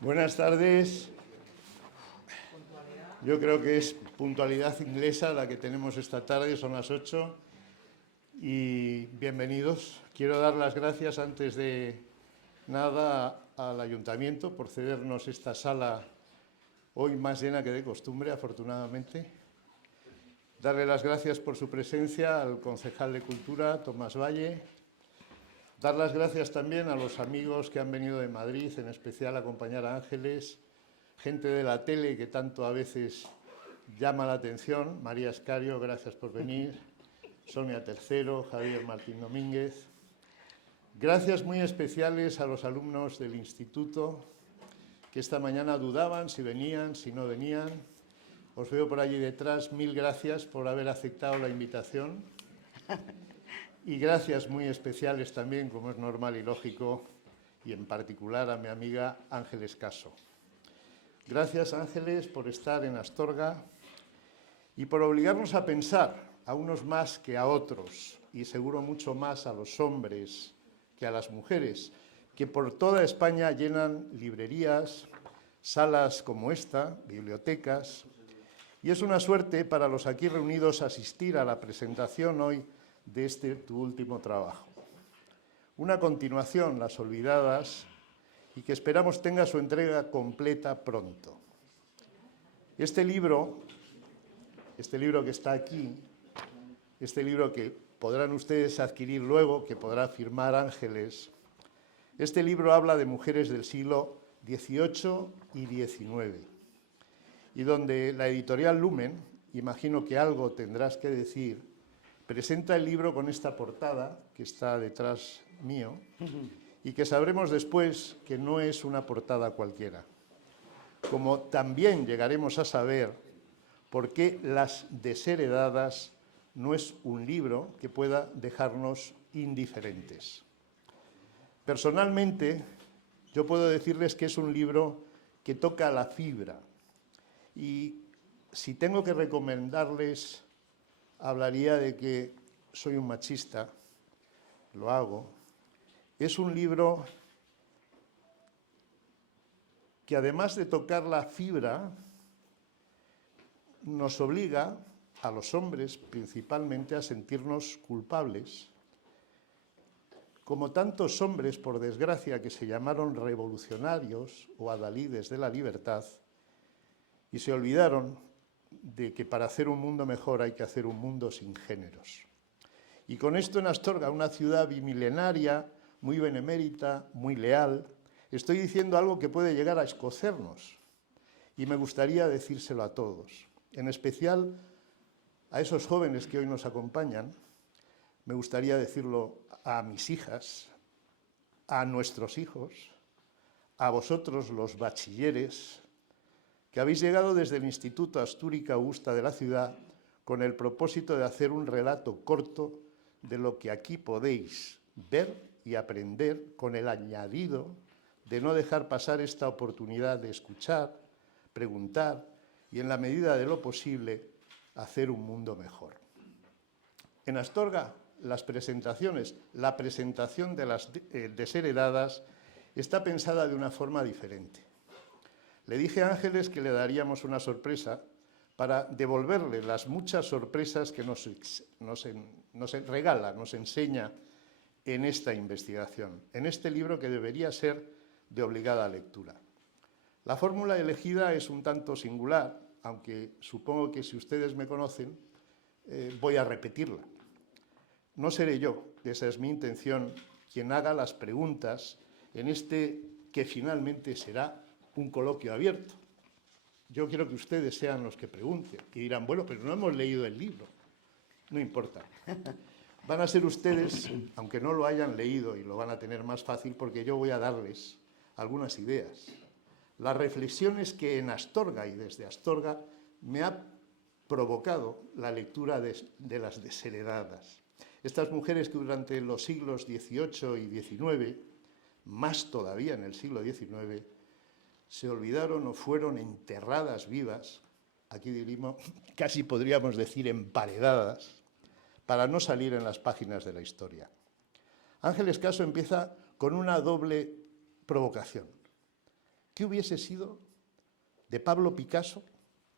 Buenas tardes. Yo creo que es puntualidad inglesa la que tenemos esta tarde, son las 8. Y bienvenidos. Quiero dar las gracias antes de nada al Ayuntamiento por cedernos esta sala hoy más llena que de costumbre, afortunadamente. Darle las gracias por su presencia al concejal de Cultura, Tomás Valle. Dar las gracias también a los amigos que han venido de Madrid, en especial a acompañar a Ángeles, gente de la tele que tanto a veces llama la atención. María Escario, gracias por venir. Sonia Tercero, Javier Martín Domínguez. Gracias muy especiales a los alumnos del instituto que esta mañana dudaban si venían, si no venían. Os veo por allí detrás. Mil gracias por haber aceptado la invitación. Y gracias muy especiales también, como es normal y lógico, y en particular a mi amiga Ángeles Caso. Gracias, Ángeles, por estar en Astorga y por obligarnos a pensar, a unos más que a otros, y seguro mucho más a los hombres que a las mujeres, que por toda España llenan librerías, salas como esta, bibliotecas, y es una suerte para los aquí reunidos asistir a la presentación hoy de tu último trabajo. Una continuación, Las Olvidadas, y que esperamos tenga su entrega completa pronto. Este libro que está aquí, este libro que podrán ustedes adquirir luego, que podrá firmar Ángeles, este libro habla de mujeres del siglo XVIII y XIX, y donde la editorial Lumen, imagino que algo tendrás que decir, presenta el libro con esta portada, que está detrás mío, y que sabremos después que no es una portada cualquiera. Como también llegaremos a saber por qué Las Desheredadas no es un libro que pueda dejarnos indiferentes. Personalmente, yo puedo decirles que es un libro que toca la fibra. Y si tengo que recomendarles, hablaría de que soy un machista, lo hago. Es un libro que, además de tocar la fibra, nos obliga, a los hombres principalmente, a sentirnos culpables, como tantos hombres, por desgracia, que se llamaron revolucionarios o adalides de la libertad y se olvidaron de que para hacer un mundo mejor hay que hacer un mundo sin géneros. Y con esto en Astorga, una ciudad bimilenaria, muy benemérita, muy leal, estoy diciendo algo que puede llegar a escocernos y me gustaría decírselo a todos, en especial a esos jóvenes que hoy nos acompañan. Me gustaría decirlo a mis hijas, a nuestros hijos, a vosotros los bachilleres, que habéis llegado desde el Instituto Astúrica Augusta de la ciudad con el propósito de hacer un relato corto de lo que aquí podéis ver y aprender, con el añadido de no dejar pasar esta oportunidad de escuchar, preguntar y, en la medida de lo posible, hacer un mundo mejor. En Astorga, la presentación de Las Desheredadas está pensada de una forma diferente. Le dije a Ángeles que le daríamos una sorpresa para devolverle las muchas sorpresas que nos regala, nos enseña en esta investigación, en este libro que debería ser de obligada lectura. La fórmula elegida es un tanto singular, aunque supongo que si ustedes me conocen, voy a repetirla. No seré yo, esa es mi intención, quien haga las preguntas en este que finalmente será un coloquio abierto. Yo quiero que ustedes sean los que pregunten y dirán, bueno, pero no hemos leído el libro. No importa. Van a ser ustedes, aunque no lo hayan leído, y lo van a tener más fácil porque yo voy a darles algunas ideas. Las reflexiones que en Astorga y desde Astorga me ha provocado la lectura de Las Desheredadas. Estas mujeres que durante los siglos XVIII y XIX, más todavía en el siglo XIX, se olvidaron o fueron enterradas vivas, aquí diríamos, casi podríamos decir emparedadas, para no salir en las páginas de la historia. Ángeles Caso empieza con una doble provocación. ¿Qué hubiese sido de Pablo Picasso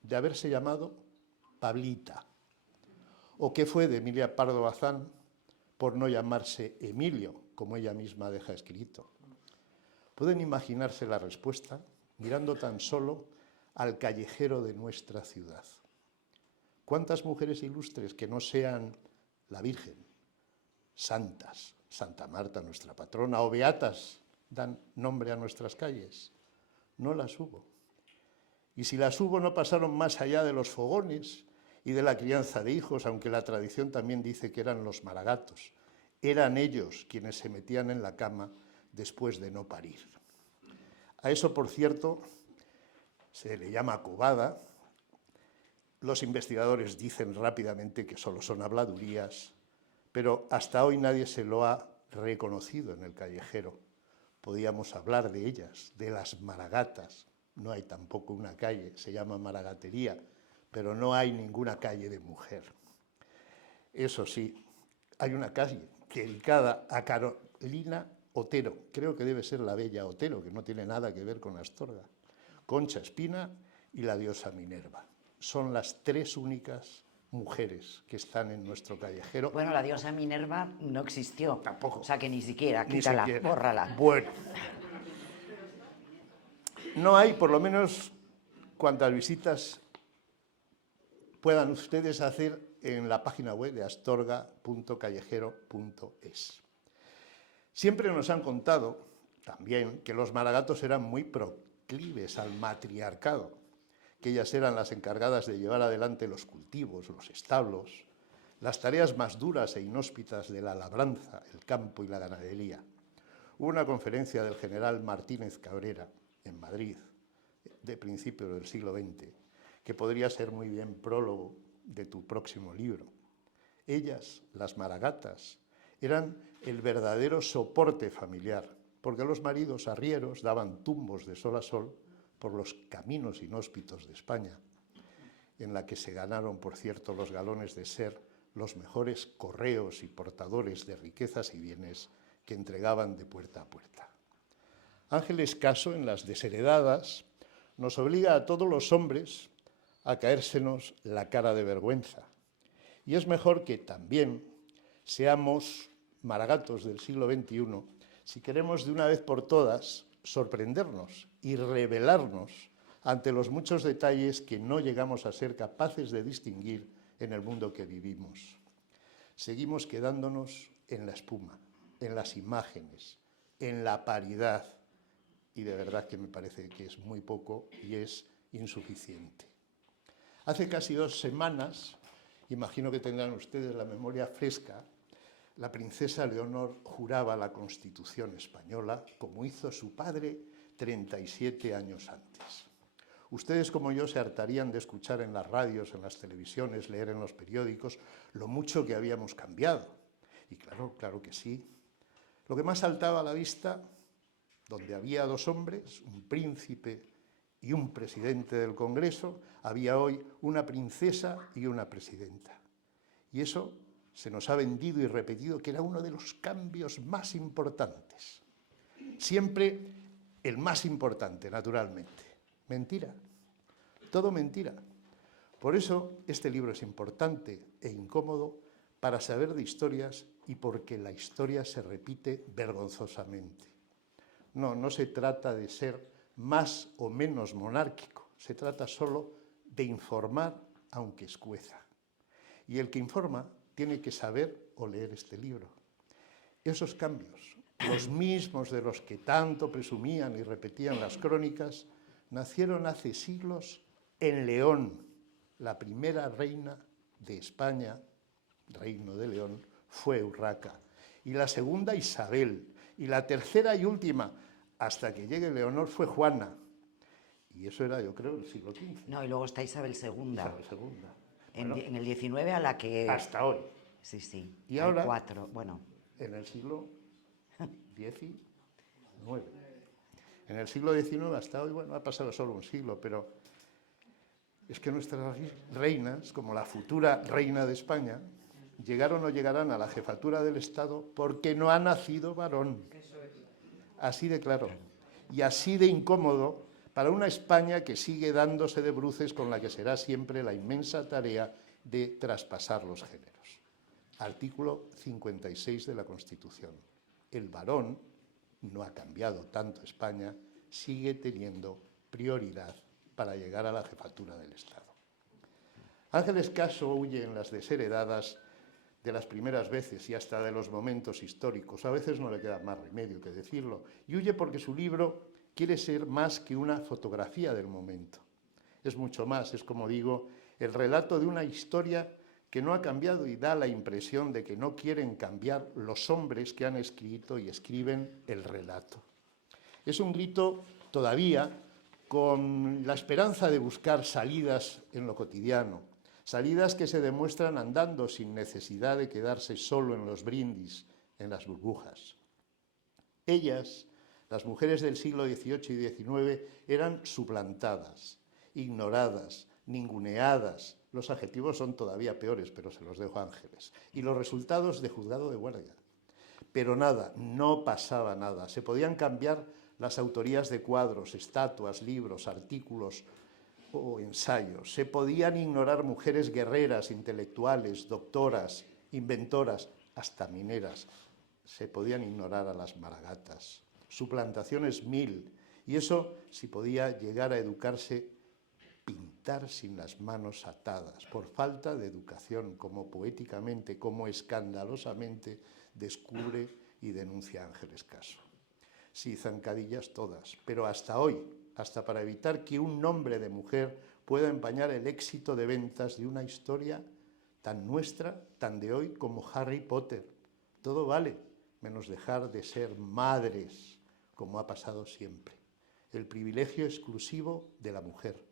de haberse llamado Pablita? ¿O qué fue de Emilia Pardo Bazán por no llamarse Emilio, como ella misma deja escrito? Pueden imaginarse la respuesta mirando tan solo al callejero de nuestra ciudad. ¿Cuántas mujeres ilustres que no sean la Virgen, santas, Santa Marta, nuestra patrona, o beatas, dan nombre a nuestras calles? No las hubo. Y si las hubo, no pasaron más allá de los fogones y de la crianza de hijos, aunque la tradición también dice que eran los maragatos. Eran ellos quienes se metían en la cama después de no parir. A eso, por cierto, se le llama cobada. Los investigadores dicen rápidamente que solo son habladurías, pero hasta hoy nadie se lo ha reconocido en el callejero. Podíamos hablar de ellas, de las maragatas. No hay tampoco una calle, se llama maragatería, pero no hay ninguna calle de mujer. Eso sí, hay una calle dedicada a Carolina Otero, creo que debe ser la bella Otero, que no tiene nada que ver con Astorga, Concha Espina y la diosa Minerva. Son las tres únicas mujeres que están en nuestro callejero. Bueno, la diosa Minerva no existió. Tampoco. O sea que ni siquiera, Ni quítala, siquiera. bórrala. Bueno. No hay, por lo menos, cuantas visitas puedan ustedes hacer en la página web de astorga.callejero.es. Siempre nos han contado también que los maragatos eran muy proclives al matriarcado, que ellas eran las encargadas de llevar adelante los cultivos, los establos, las tareas más duras e inhóspitas de la labranza, el campo y la ganadería. Hubo una conferencia del general Martínez Cabrera en Madrid, de principios del siglo XX, que podría ser muy bien prólogo de tu próximo libro. Ellas, las maragatas, eran el verdadero soporte familiar, porque los maridos arrieros daban tumbos de sol a sol por los caminos inhóspitos de España, en la que se ganaron, por cierto, los galones de ser los mejores correos y portadores de riquezas y bienes que entregaban de puerta a puerta. Ángeles Caso, en Las desheredadas, nos obliga a todos los hombres a caérsenos la cara de vergüenza. Y es mejor que también seamos maragatos del siglo XXI si queremos de una vez por todas sorprendernos y revelarnos ante los muchos detalles que no llegamos a ser capaces de distinguir en el mundo que vivimos. Seguimos quedándonos en la espuma, en las imágenes, en la paridad, y de verdad que me parece que es muy poco y es insuficiente. Hace casi 2 semanas, imagino que tendrán ustedes la memoria fresca, la princesa Leonor juraba la Constitución española, como hizo su padre 37 años antes. Ustedes, como yo, se hartarían de escuchar en las radios, en las televisiones, leer en los periódicos lo mucho que habíamos cambiado. Y claro que sí. Lo que más saltaba a la vista, donde había 2 hombres, un príncipe y un presidente del Congreso, había hoy una princesa y una presidenta. Y eso se nos ha vendido y repetido que era uno de los cambios más importantes. Siempre el más importante, naturalmente. Mentira, todo mentira. Por eso este libro es importante e incómodo para saber de historias y porque la historia se repite vergonzosamente. No se trata de ser más o menos monárquico, se trata solo de informar aunque escueza. Y el que informa tiene que saber o leer este libro. Esos cambios, los mismos de los que tanto presumían y repetían las crónicas, nacieron hace siglos en León. La primera reina de España, Reino de León, fue Urraca. Y la segunda, Isabel. Y la tercera y última, hasta que llegue Leonor, fue Juana. Y eso era, yo creo, el siglo XV. No, y luego está Isabel II. Isabel II. Bueno, en el XIX a la que... Hasta hoy. Sí. Y hay ahora, 4, bueno. en el siglo XIX. En el siglo XIX hasta hoy, bueno, ha pasado solo un siglo, pero es que nuestras reinas, como la futura reina de España, llegaron o llegarán a la jefatura del Estado porque no ha nacido varón. Así de claro. y así de incómodo para una España que sigue dándose de bruces con la que será siempre la inmensa tarea de traspasar los géneros. Artículo 56 de la Constitución. El varón, no ha cambiado tanto España, sigue teniendo prioridad para llegar a la jefatura del Estado. Ángeles Caso huye en las desheredadas de las primeras veces y hasta de los momentos históricos. A veces no le queda más remedio que decirlo. Y huye porque su libro quiere ser más que una fotografía del momento. Es mucho más, es como digo, el relato de una historia que no ha cambiado y da la impresión de que no quieren cambiar los hombres que han escrito y escriben el relato. Es un grito todavía con la esperanza de buscar salidas en lo cotidiano, salidas que se demuestran andando sin necesidad de quedarse solo en los brindis, en las burbujas. Ellas, las mujeres del siglo XVIII y XIX, eran suplantadas, ignoradas, ninguneadas. Los adjetivos son todavía peores, pero se los dejo a Ángeles. Y los resultados de juzgado de guardia. Pero nada, no pasaba nada. Se podían cambiar las autorías de cuadros, estatuas, libros, artículos o ensayos. Se podían ignorar mujeres guerreras, intelectuales, doctoras, inventoras, hasta mineras. Se podían ignorar a las maragatas. Suplantaciones mil. Y eso si podía llegar a educarse, pintar sin las manos atadas, por falta de educación, como poéticamente, como escandalosamente descubre y denuncia Ángeles Caso. Sí, zancadillas todas, pero hasta hoy, hasta para evitar que un nombre de mujer pueda empañar el éxito de ventas de una historia tan nuestra, tan de hoy como Harry Potter. Todo vale, menos dejar de ser madres, como ha pasado siempre. El privilegio exclusivo de la mujer,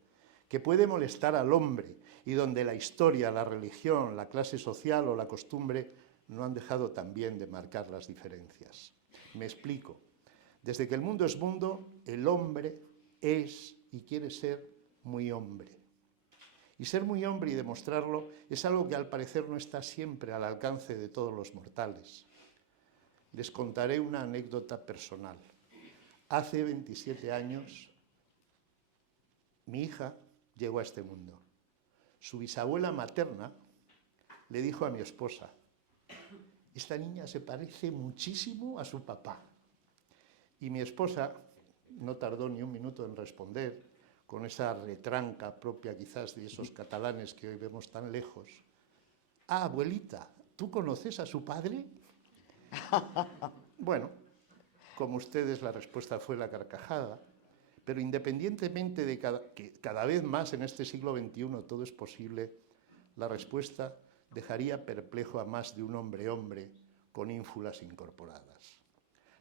que puede molestar al hombre y donde la historia, la religión, la clase social o la costumbre no han dejado también de marcar las diferencias. Me explico. Desde que el mundo es mundo, el hombre es y quiere ser muy hombre. Y ser muy hombre y demostrarlo es algo que al parecer no está siempre al alcance de todos los mortales. Les contaré una anécdota personal. Hace 27 años, mi hija llegó a este mundo. Su bisabuela materna le dijo a mi esposa: esta niña se parece muchísimo a su papá. Y mi esposa no tardó ni un minuto en responder, con esa retranca propia quizás de esos catalanes que hoy vemos tan lejos: ah, abuelita, ¿tú conoces a su padre? Bueno, como ustedes, la respuesta fue la carcajada. Pero independientemente de que cada vez más en este siglo XXI todo es posible, la respuesta dejaría perplejo a más de un hombre con ínfulas incorporadas.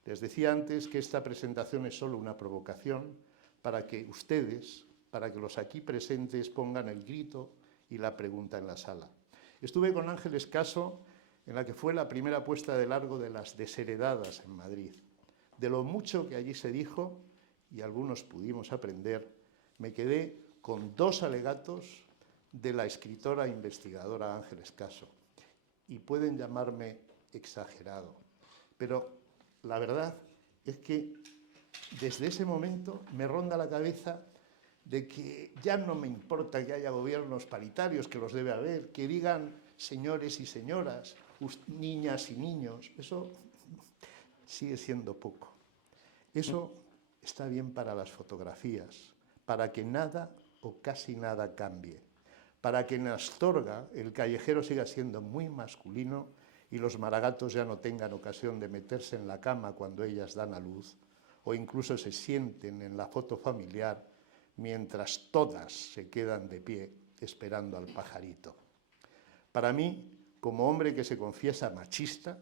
Les decía antes que esta presentación es solo una provocación para que ustedes, para que los aquí presentes pongan el grito y la pregunta en la sala. Estuve con Ángeles Caso en la que fue la primera puesta de largo de Las desheredadas en Madrid. De lo mucho que allí se dijo, y algunos pudimos aprender, me quedé con 2 alegatos de la escritora e investigadora Ángeles Caso. Y pueden llamarme exagerado, pero la verdad es que desde ese momento me ronda la cabeza de que ya no me importa que haya gobiernos paritarios, que los debe haber, que digan señores y señoras, niñas y niños. Eso sigue siendo poco. Eso está bien para las fotografías, para que nada o casi nada cambie, para que en Astorga el callejero siga siendo muy masculino y los maragatos ya no tengan ocasión de meterse en la cama cuando ellas dan a luz, o incluso se sienten en la foto familiar mientras todas se quedan de pie esperando al pajarito. Para mí, como hombre que se confiesa machista,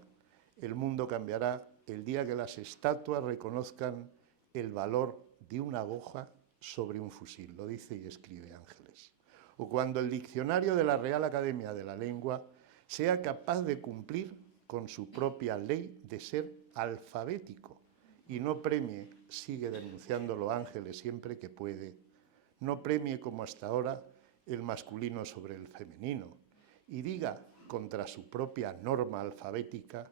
el mundo cambiará el día que las estatuas reconozcan el valor de una aguja sobre un fusil, lo dice y escribe Ángeles. O cuando el diccionario de la Real Academia de la Lengua sea capaz de cumplir con su propia ley de ser alfabético y no premie, sigue denunciándolo Ángeles siempre que puede, no premie como hasta ahora el masculino sobre el femenino y diga contra su propia norma alfabética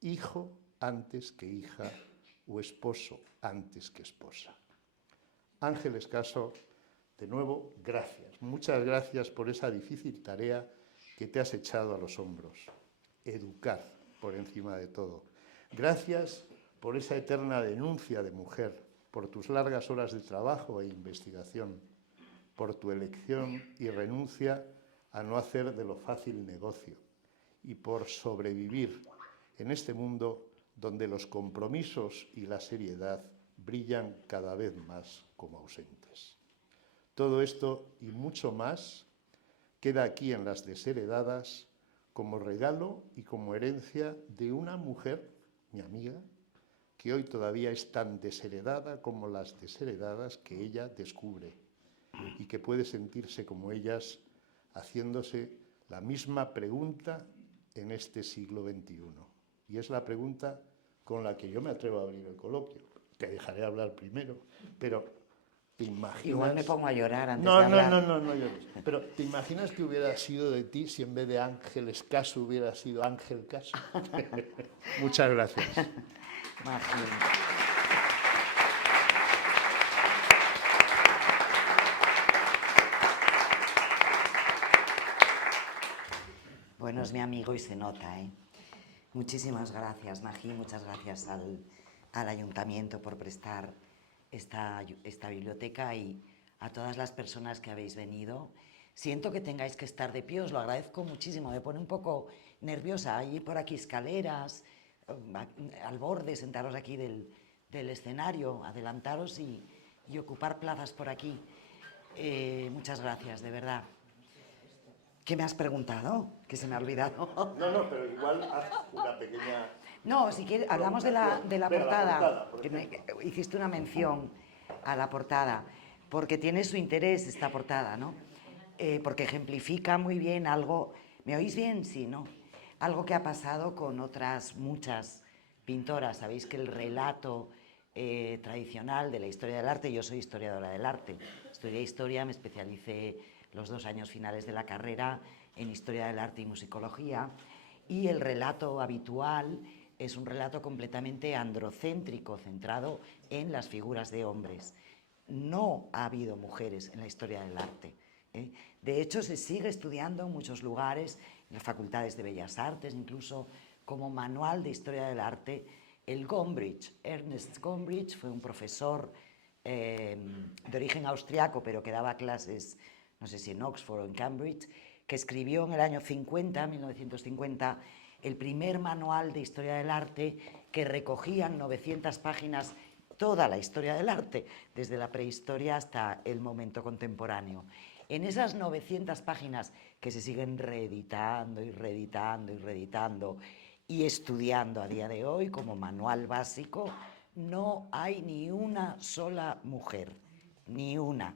hijo antes que hija o esposo antes que esposa. Ángel Escaso, de nuevo, gracias. Muchas gracias por esa difícil tarea que te has echado a los hombros. Educar por encima de todo. Gracias por esa eterna denuncia de mujer, por tus largas horas de trabajo e investigación, por tu elección y renuncia a no hacer de lo fácil negocio y por sobrevivir en este mundo donde los compromisos y la seriedad brillan cada vez más como ausentes. Todo esto y mucho más queda aquí en Las Desheredadas como regalo y como herencia de una mujer, mi amiga, que hoy todavía es tan desheredada como las desheredadas que ella descubre y que puede sentirse como ellas haciéndose la misma pregunta en este siglo XXI. Y es la pregunta con la que yo me atrevo a abrir el coloquio. Te dejaré hablar primero, pero ¿te imaginas? Igual me pongo a llorar antes No, de hablar. no llores. Pero ¿te imaginas que hubiera sido de ti si en vez de Ángel Escaso hubiera sido Ángel Caso? Muchas gracias. Magín. Bueno, es mi amigo y se nota, ¿eh? Muchísimas gracias, Magí, muchas gracias al Ayuntamiento por prestar esta biblioteca y a todas las personas que habéis venido. Siento que tengáis que estar de pie, os lo agradezco muchísimo, me pone un poco nerviosa. Hay por aquí escaleras, al borde, sentaros aquí del escenario, adelantaros y ocupar plazas por aquí. Muchas gracias, de verdad. ¿Qué me has preguntado? Que se me ha olvidado. No, pero igual haz una pequeña... No, si quieres, hablamos de la portada. Portada, Hiciste una mención a la portada, porque tiene su interés esta portada, ¿no? Porque ejemplifica muy bien algo... ¿Me oís bien? Sí, ¿no? Algo que ha pasado con otras muchas pintoras. Sabéis que el relato tradicional de la historia del arte, yo soy historiadora del arte, estudié historia, me especialicé los 2 años finales de la carrera en Historia del Arte y Musicología, y el relato habitual es un relato completamente androcéntrico, centrado en las figuras de hombres. No ha habido mujeres en la historia del arte, ¿eh? De hecho, se sigue estudiando en muchos lugares, en las facultades de Bellas Artes, incluso como manual de Historia del Arte, el Gombrich. Ernest Gombrich fue un profesor de origen austriaco, pero que daba clases, no sé si en Oxford o en Cambridge, que escribió en el año 1950, el primer manual de historia del arte que recogía en 900 páginas toda la historia del arte, desde la prehistoria hasta el momento contemporáneo. En esas 900 páginas que se siguen reeditando y reeditando y reeditando y estudiando a día de hoy como manual básico, no hay ni una sola mujer, ni una,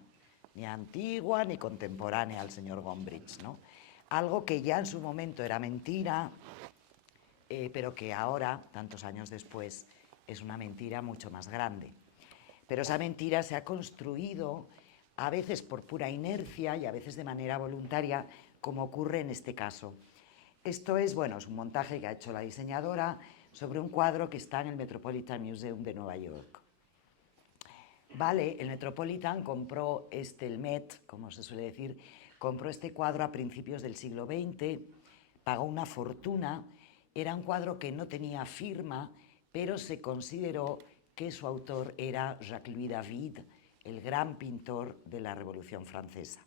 ni antigua ni contemporánea al señor Gombrich, ¿no? Algo que ya en su momento era mentira, pero que ahora, tantos años después, es una mentira mucho más grande. Pero esa mentira se ha construido a veces por pura inercia y a veces de manera voluntaria, como ocurre en este caso. Esto es, bueno, es un montaje que ha hecho la diseñadora sobre un cuadro que está en el Metropolitan Museum de Nueva York. Vale, el Metropolitan compró el Met, como se suele decir, compró este cuadro a principios del siglo XX, pagó una fortuna, era un cuadro que no tenía firma, pero se consideró que su autor era Jacques-Louis David, el gran pintor de la Revolución Francesa.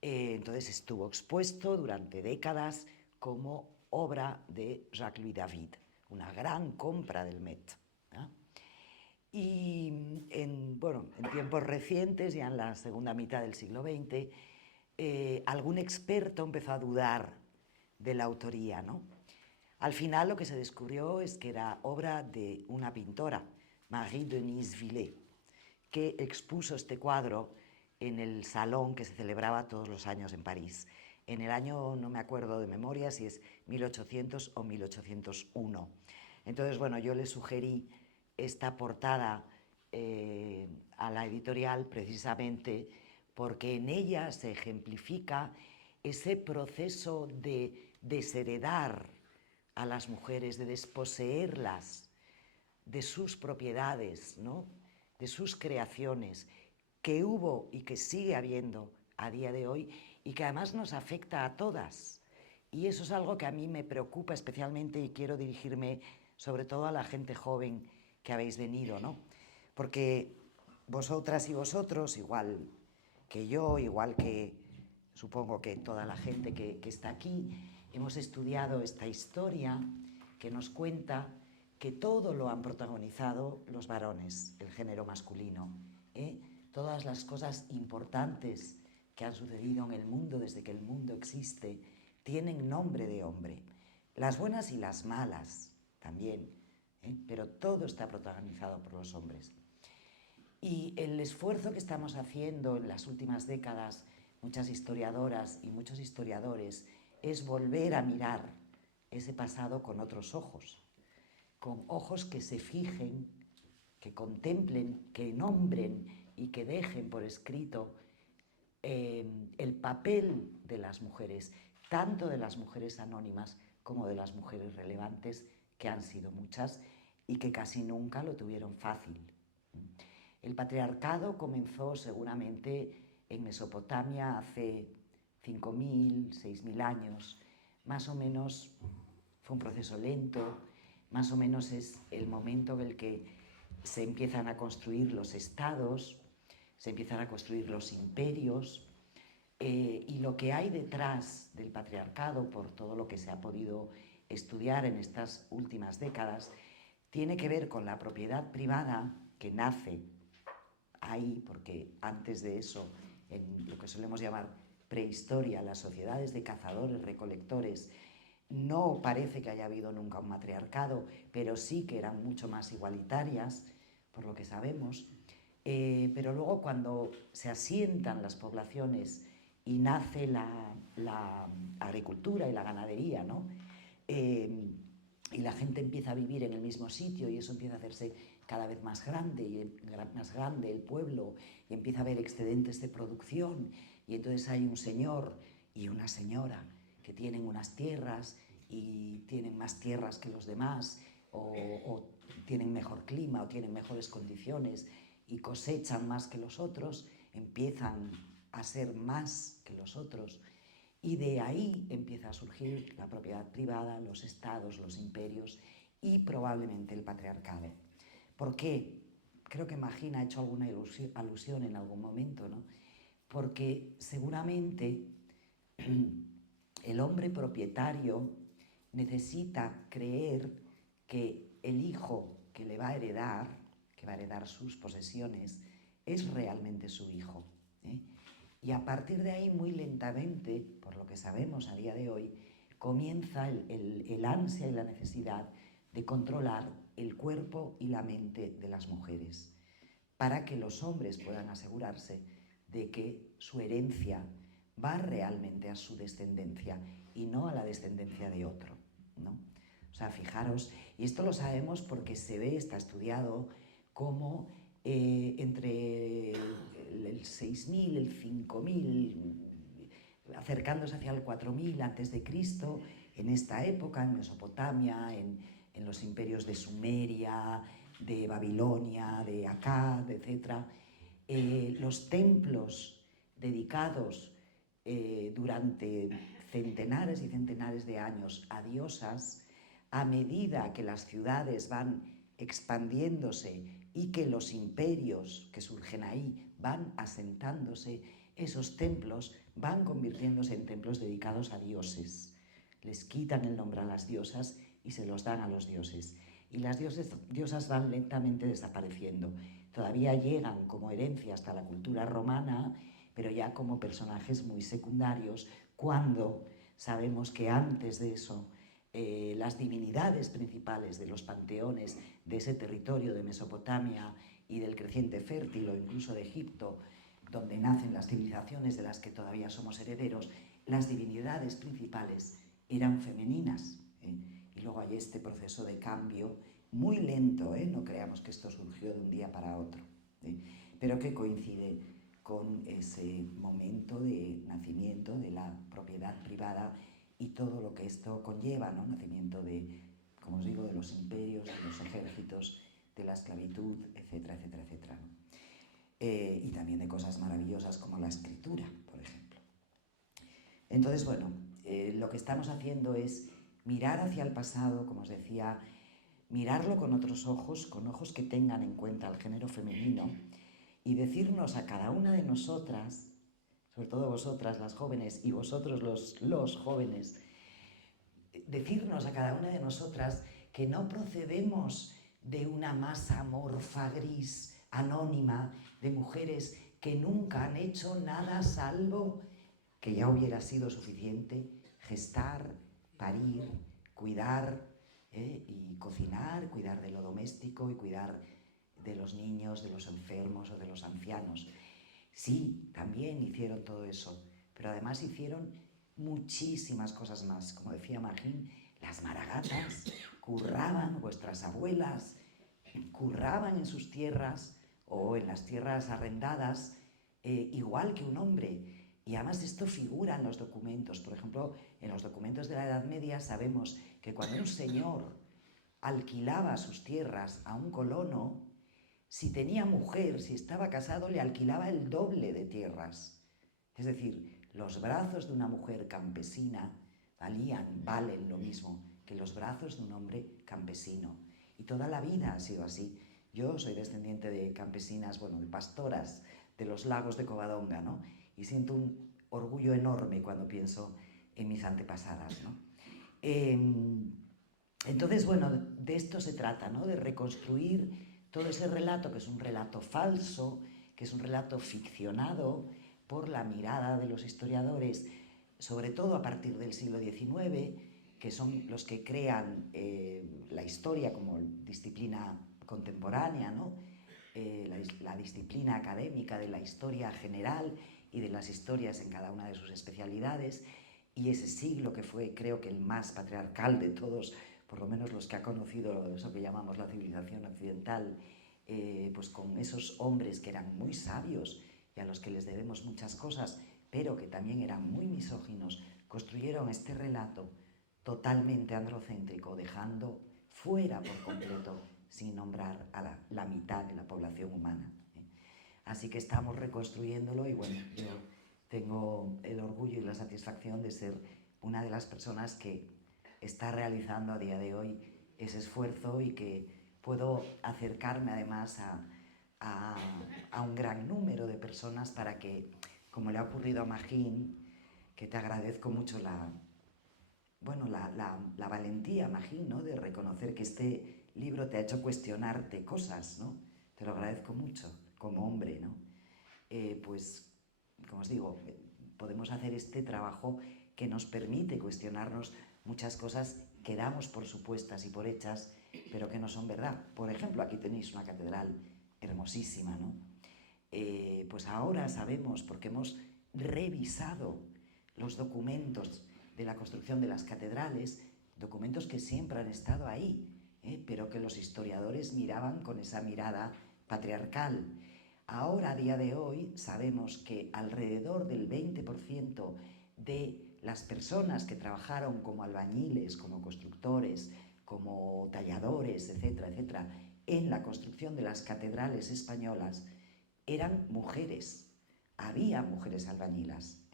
Entonces estuvo expuesto durante décadas como obra de Jacques-Louis David, una gran compra del Met, ¿no? Y en tiempos recientes, ya en la segunda mitad del siglo XX, algún experto empezó a dudar de la autoría, ¿no? Al final lo que se descubrió es que era obra de una pintora, Marie-Denise Villet, que expuso este cuadro en el salón que se celebraba todos los años en París. En el año, no me acuerdo de memoria si es 1800 o 1801. Entonces, bueno, yo le sugerí esta portada a la editorial precisamente porque en ella se ejemplifica ese proceso de desheredar a las mujeres, de desposeerlas de sus propiedades, ¿no? De sus creaciones, que hubo y que sigue habiendo a día de hoy y que además nos afecta a todas. Y eso es algo que a mí me preocupa especialmente y quiero dirigirme sobre todo a la gente joven que habéis venido, ¿no? Porque vosotras y vosotros, igual que yo, igual que supongo que toda la gente que está aquí, hemos estudiado esta historia que nos cuenta que todo lo han protagonizado los varones, el género masculino, ¿eh? Todas las cosas importantes que han sucedido en el mundo desde que el mundo existe tienen nombre de hombre. Las buenas y las malas también, pero todo está protagonizado por los hombres. Y el esfuerzo que estamos haciendo en las últimas décadas, muchas historiadoras y muchos historiadores, es volver a mirar ese pasado con otros ojos, con ojos que se fijen, que contemplen, que nombren y que dejen por escrito el papel de las mujeres, tanto de las mujeres anónimas como de las mujeres relevantes, que han sido muchas y que casi nunca lo tuvieron fácil. El patriarcado comenzó seguramente en Mesopotamia hace 5.000, 6.000 años, más o menos fue un proceso lento, más o menos es el momento en el que se empiezan a construir los estados, se empiezan a construir los imperios, y lo que hay detrás del patriarcado, por todo lo que se ha podido estudiar en estas últimas décadas, tiene que ver con la propiedad privada que nace ahí, porque antes de eso, en lo que solemos llamar prehistoria, las sociedades de cazadores-recolectores, no parece que haya habido nunca un matriarcado, pero sí que eran mucho más igualitarias, por lo que sabemos. Pero luego cuando se asientan las poblaciones y nace la agricultura y la ganadería, ¿no? Y la gente empieza a vivir en el mismo sitio y eso empieza a hacerse cada vez más grande y más grande el pueblo y empieza a haber excedentes de producción y entonces hay un señor y una señora que tienen unas tierras y tienen más tierras que los demás o tienen mejor clima o tienen mejores condiciones y cosechan más que los otros, empiezan a ser más que los otros y de ahí empieza a surgir la propiedad privada, los estados, los imperios y probablemente el patriarcado. ¿Por qué? Creo que Magina ha hecho alguna alusión en algún momento, ¿no? Porque seguramente el hombre propietario necesita creer que el hijo que le va a heredar, que va a heredar sus posesiones, es realmente su hijo, ¿eh? Y a partir de ahí, muy lentamente, por lo que sabemos a día de hoy, comienza el ansia y la necesidad de controlar el cuerpo y la mente de las mujeres, para que los hombres puedan asegurarse de que su herencia va realmente a su descendencia y no a la descendencia de otro, ¿no? O sea, fijaros, y esto lo sabemos porque se ve, está estudiado, cómo entre el 6.000, el 5.000, acercándose hacia el 4.000 antes de Cristo, en esta época, en Mesopotamia, en los imperios de Sumeria, de Babilonia, de Akkad, etc., los templos dedicados durante centenares y centenares de años a diosas, a medida que las ciudades van expandiéndose y que los imperios que surgen ahí van asentándose, esos templos van convirtiéndose en templos dedicados a dioses. Les quitan el nombre a las diosas y se los dan a los dioses. Y las diosas van lentamente desapareciendo. Todavía llegan como herencia hasta la cultura romana, pero ya como personajes muy secundarios, cuando sabemos que antes de eso las divinidades principales de los panteones de ese territorio de Mesopotamia y del creciente fértil o incluso de Egipto, donde nacen las civilizaciones de las que todavía somos herederos, las divinidades principales eran femeninas. Y luego hay este proceso de cambio muy lento, no creamos que esto surgió de un día para otro, pero que coincide con ese momento de nacimiento de la propiedad privada y todo lo que esto conlleva, ¿no? Nacimiento de, como os digo, de los imperios, de los ejércitos, de la esclavitud, etcétera, etcétera, etcétera, ¿no? Y también de cosas maravillosas como la escritura, por ejemplo. Entonces, bueno, lo que estamos haciendo es mirar hacia el pasado, como os decía, mirarlo con otros ojos, con ojos que tengan en cuenta el género femenino, y decirnos a cada una de nosotras, sobre todo vosotras las jóvenes y vosotros los jóvenes, decirnos a cada una de nosotras que no procedemos de una masa amorfa, gris, anónima, de mujeres que nunca han hecho nada salvo, que ya hubiera sido suficiente, gestar, parir, cuidar, y cocinar, cuidar de lo doméstico y cuidar de los niños, de los enfermos o de los ancianos. Sí, también hicieron todo eso, pero además hicieron muchísimas cosas más. Como decía Magín, las maragatas curraban, vuestras abuelas curraban en sus tierras o en las tierras arrendadas, igual que un hombre. Y además esto figura en los documentos. Por ejemplo, en los documentos de la Edad Media sabemos que cuando un señor alquilaba sus tierras a un colono, si tenía mujer, si estaba casado, le alquilaba el doble de tierras. Es decir, los brazos de una mujer campesina valen lo mismo que los brazos de un hombre campesino. Y toda la vida ha sido así. Yo soy descendiente de campesinas, bueno, de pastoras de los lagos de Covadonga, ¿no? Y siento un orgullo enorme cuando pienso en mis antepasadas, ¿no? Entonces, bueno, de esto se trata, ¿no? De reconstruir todo ese relato, que es un relato falso, que es un relato ficcionado por la mirada de los historiadores, sobre todo a partir del siglo XIX, que son los que crean la historia como disciplina contemporánea, ¿no? La disciplina académica de la historia general y de las historias en cada una de sus especialidades, y ese siglo que fue, creo que el más patriarcal de todos, por lo menos los que ha conocido eso que llamamos la civilización occidental, pues con esos hombres que eran muy sabios y a los que les debemos muchas cosas, pero que también eran muy misóginos, construyeron este relato totalmente androcéntrico, dejando fuera por completo, sin nombrar a la mitad de la población humana. Así que estamos reconstruyéndolo y bueno, yo tengo el orgullo y la satisfacción de ser una de las personas que está realizando a día de hoy ese esfuerzo y que puedo acercarme además a un gran número de personas para que, como le ha ocurrido a Magín, que te agradezco mucho la valentía, Magín, ¿no? De reconocer que este libro te ha hecho cuestionarte cosas, ¿no? Te lo agradezco mucho, como hombre, ¿no? Pues, como os digo, podemos hacer este trabajo que nos permite cuestionarnos muchas cosas que damos por supuestas y por hechas, pero que no son verdad. Por ejemplo, aquí tenéis una catedral hermosísima, ¿no? Pues ahora sabemos, porque hemos revisado los documentos de la construcción de las catedrales, documentos que siempre han estado ahí, pero que los historiadores miraban con esa mirada patriarcal. Ahora, a día de hoy, sabemos que alrededor del 20% de las personas que trabajaron como albañiles, como constructores, como talladores, etcétera, etcétera, en la construcción de las catedrales españolas, eran mujeres. Había mujeres albañilas.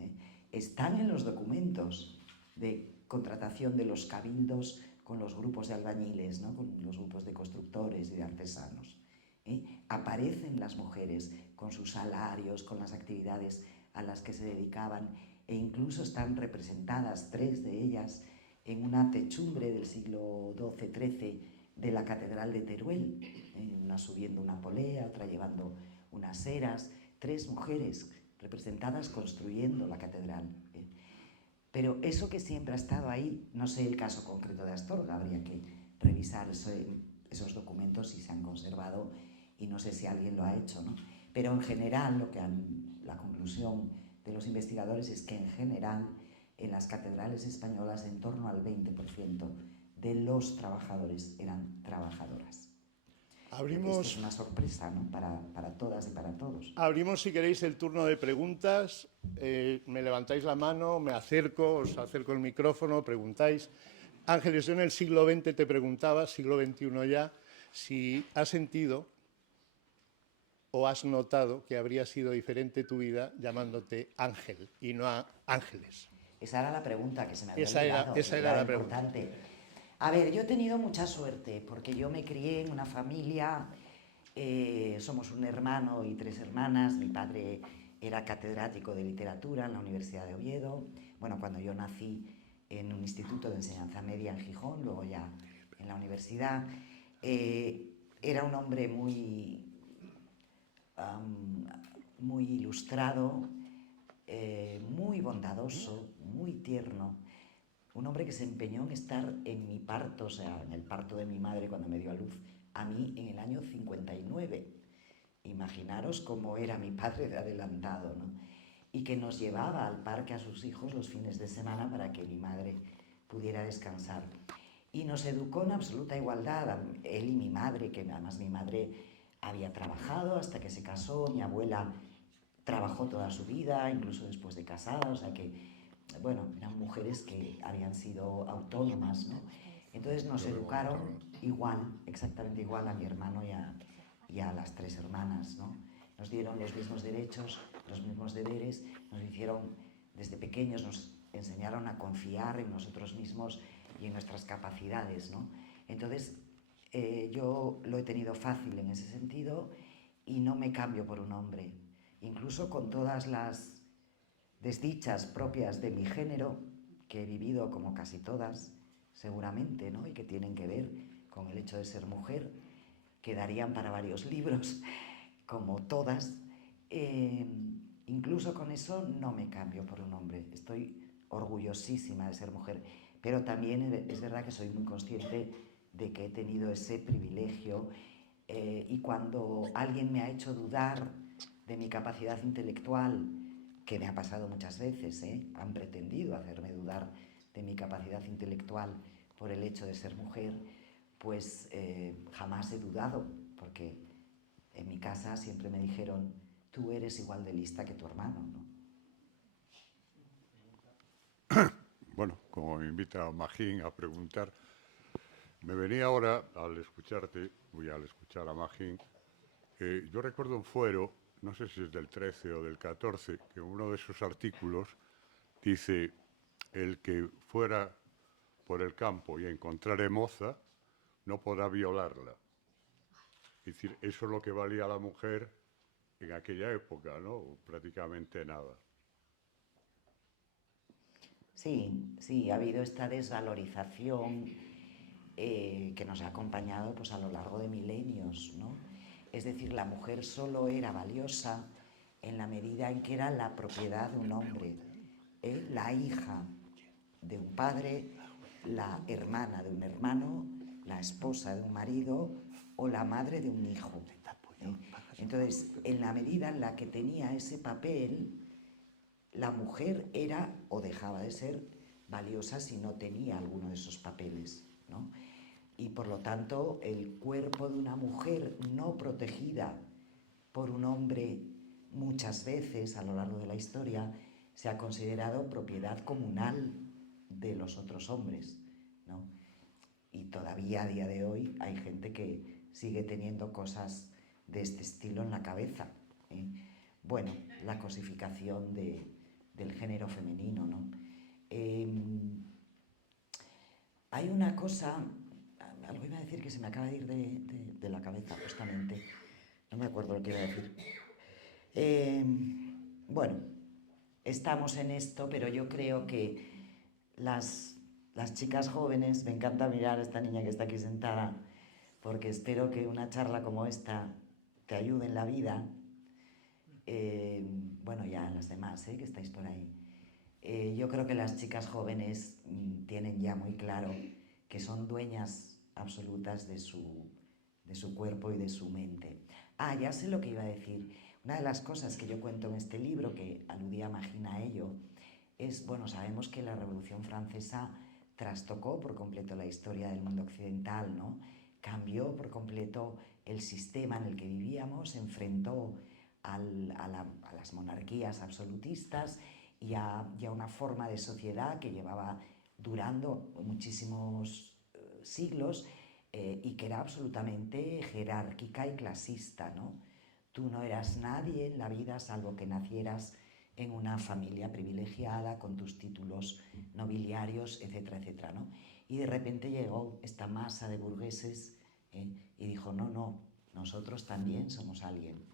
Están en los documentos de contratación de los cabildos con los grupos de albañiles, ¿no? Con los grupos de constructores y de artesanos. Aparecen las mujeres con sus salarios, con las actividades a las que se dedicaban, e incluso están representadas 3 de ellas en una techumbre del siglo XII-XIII de la Catedral de Teruel, una subiendo una polea, otra llevando unas eras, 3 mujeres representadas construyendo la catedral. Pero eso que siempre ha estado ahí, no sé el caso concreto de Astorga, habría que revisar esos documentos si se han conservado y no sé si alguien lo ha hecho, ¿no? Pero en general, la conclusión de los investigadores es que en general en las catedrales españolas en torno al 20% de los trabajadores eran trabajadoras. Esto es una sorpresa, ¿no? para todas y para todos. Abrimos, si queréis, el turno de preguntas. Me levantáis la mano, me acerco, os acerco el micrófono, preguntáis. Ángeles, yo en el siglo XX te preguntaba, siglo XXI ya, si has sentido o has notado que habría sido diferente tu vida llamándote Ángel y no a Ángeles. Esa era la pregunta que se me había Esa olvidado. era la pregunta. Importante. A ver, yo he tenido mucha suerte porque yo me crié en una familia, somos un hermano y 3 hermanas. Mi padre era catedrático de literatura en la Universidad de Oviedo. Bueno, cuando yo nací en un instituto de enseñanza media en Gijón, luego ya en la universidad. Era un hombre muy ilustrado, muy bondadoso, muy tierno. Un hombre que se empeñó en estar en mi parto, o sea, en el parto de mi madre cuando me dio a luz, a mí en el año 59. Imaginaros cómo era mi padre de adelantado, ¿no? Y que nos llevaba al parque a sus hijos los fines de semana para que mi madre pudiera descansar. Y nos educó en absoluta igualdad, él y mi madre, que además mi madre había trabajado hasta que se casó, mi abuela trabajó toda su vida, incluso después de casada, o sea que, bueno, eran mujeres que habían sido autónomas, ¿no? Entonces nos educaron igual, exactamente igual a mi hermano y a las 3 hermanas, ¿no? Nos dieron los mismos derechos, los mismos deberes, nos hicieron, desde pequeños nos enseñaron a confiar en nosotros mismos y en nuestras capacidades, ¿no? Entonces, yo lo he tenido fácil en ese sentido y no me cambio por un hombre. Incluso con todas las desdichas propias de mi género, que he vivido como casi todas, seguramente, ¿no? Y que tienen que ver con el hecho de ser mujer, que darían para varios libros, como todas. Incluso con eso no me cambio por un hombre. Estoy orgullosísima de ser mujer, pero también es verdad que soy muy consciente de que he tenido ese privilegio, y cuando alguien me ha hecho dudar de mi capacidad intelectual, que me ha pasado muchas veces, han pretendido hacerme dudar de mi capacidad intelectual por el hecho de ser mujer, pues jamás he dudado, porque en mi casa siempre me dijeron, tú eres igual de lista que tu hermano, ¿no? Bueno, como me invita Magín a preguntar, me venía ahora al escucharte, y al escuchar a Magín, yo recuerdo un fuero, no sé si es del 13 o del 14, que en uno de sus artículos dice, el que fuera por el campo y encontrare moza, no podrá violarla. Es decir, eso es lo que valía la mujer en aquella época, ¿no? Prácticamente nada. Sí, sí, ha habido esta desvalorización que nos ha acompañado pues, a lo largo de milenios, ¿no? Es decir, la mujer solo era valiosa en la medida en que era la propiedad de un hombre, la hija de un padre, la hermana de un hermano, la esposa de un marido o la madre de un hijo. Entonces, en la medida en la que tenía ese papel, la mujer era o dejaba de ser valiosa si no tenía alguno de esos papeles, ¿no? Y por lo tanto, el cuerpo de una mujer no protegida por un hombre muchas veces a lo largo de la historia se ha considerado propiedad comunal de los otros hombres, ¿no? Y todavía a día de hoy hay gente que sigue teniendo cosas de este estilo en la cabeza, ¿eh? Bueno, la cosificación del género femenino, ¿no? Hay una cosa, algo iba a decir que se me acaba de ir de la cabeza justamente, no me acuerdo lo que iba a decir. Bueno, estamos en esto, pero yo creo que las chicas jóvenes, me encanta mirar a esta niña que está aquí sentada, porque espero que una charla como esta te ayude en la vida. Bueno, ya las demás, que estáis por ahí. Yo creo que las chicas jóvenes tienen ya muy claro que son dueñas absolutas de su cuerpo y de su mente. Ah, ya sé lo que iba a decir. Una de las cosas que yo cuento en este libro, que aludía Magín a ello, es, bueno, sabemos que la Revolución Francesa trastocó por completo la historia del mundo occidental, ¿no? Cambió por completo el sistema en el que vivíamos, enfrentó a las monarquías absolutistas y a una forma de sociedad que llevaba durando muchísimos siglos, y que era absolutamente jerárquica y clasista, ¿no? Tú no eras nadie en la vida salvo que nacieras en una familia privilegiada, con tus títulos nobiliarios, etcétera, etcétera, ¿no? Y de repente llegó esta masa de burgueses y dijo, no, no, nosotros también somos alguien,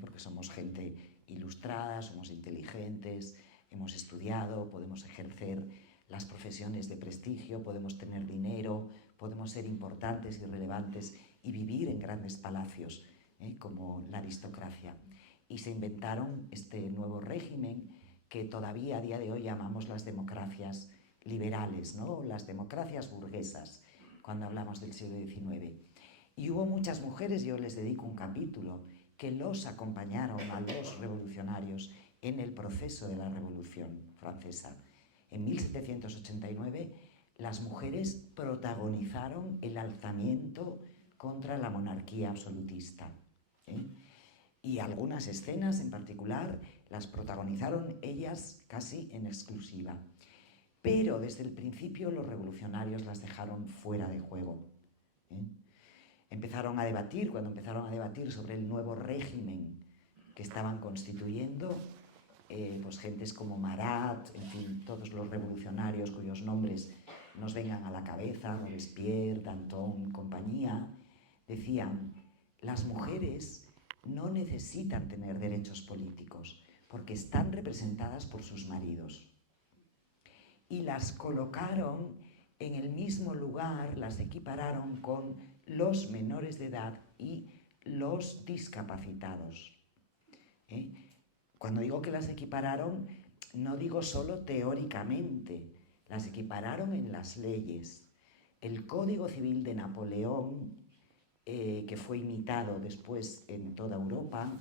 porque somos gente ilustrada, somos inteligentes, hemos estudiado, podemos ejercer las profesiones de prestigio, podemos tener dinero, podemos ser importantes y relevantes y vivir en grandes palacios, como la aristocracia. Y se inventaron este nuevo régimen que todavía a día de hoy llamamos las democracias liberales, ¿no? Las democracias burguesas, cuando hablamos del siglo XIX. Y hubo muchas mujeres, yo les dedico un capítulo, que los acompañaron a los revolucionarios en el proceso de la Revolución Francesa. En 1789 las mujeres protagonizaron el alzamiento contra la monarquía absolutista. Y algunas escenas en particular las protagonizaron ellas casi en exclusiva. Pero desde el principio los revolucionarios las dejaron fuera de juego. Empezaron a debatir, cuando empezaron a debatir sobre el nuevo régimen que estaban constituyendo, pues gentes como Marat, en fin, todos los revolucionarios cuyos nombres nos vengan a la cabeza, Robespierre, Danton, compañía, decían, las mujeres no necesitan tener derechos políticos porque están representadas por sus maridos. Y las colocaron en el mismo lugar, las equipararon con los menores de edad y los discapacitados. Cuando digo que las equipararon, no digo solo teóricamente, las equipararon en las leyes. El Código Civil de Napoleón, que fue imitado después en toda Europa,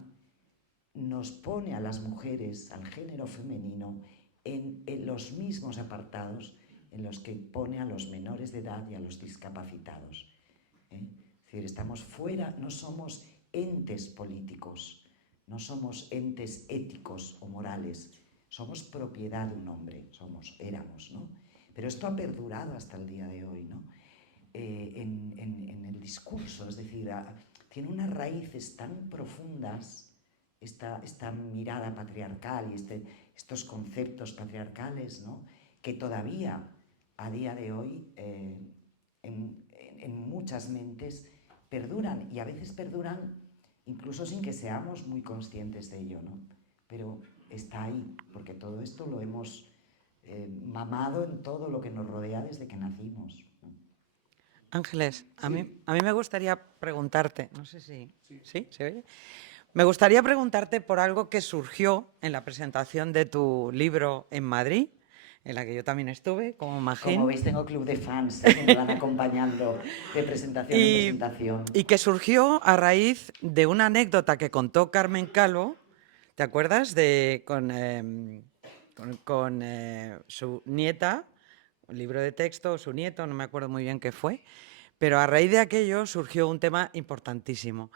nos pone a las mujeres, al género femenino, en los mismos apartados en los que pone a los menores de edad y a los discapacitados. Es decir, estamos fuera, no somos entes políticos, no somos entes éticos o morales, somos propiedad de un hombre, éramos, ¿no? Pero esto ha perdurado hasta el día de hoy, ¿no? En el discurso, es decir, tiene unas raíces tan profundas esta mirada patriarcal y estos conceptos patriarcales, ¿no? Que todavía a día de hoy en muchas mentes perduran, y a veces perduran incluso sin que seamos muy conscientes de ello, ¿no? Pero está ahí, porque todo esto lo hemos mamado en todo lo que nos rodea desde que nacimos, ¿no? Ángeles, a mí me gustaría preguntarte, no sé si... ¿Sí? ¿Se oye? Me gustaría preguntarte por algo que surgió en la presentación de tu libro en Madrid, en la que yo también estuve, como Magín. Como veis, tengo club de fans que me van acompañando de presentación en presentación. Y que surgió a raíz de una anécdota que contó Carmen Calvo, ¿te acuerdas? Con su nieta, un libro de texto, su nieto, no me acuerdo muy bien qué fue, pero a raíz de aquello surgió un tema importantísimo.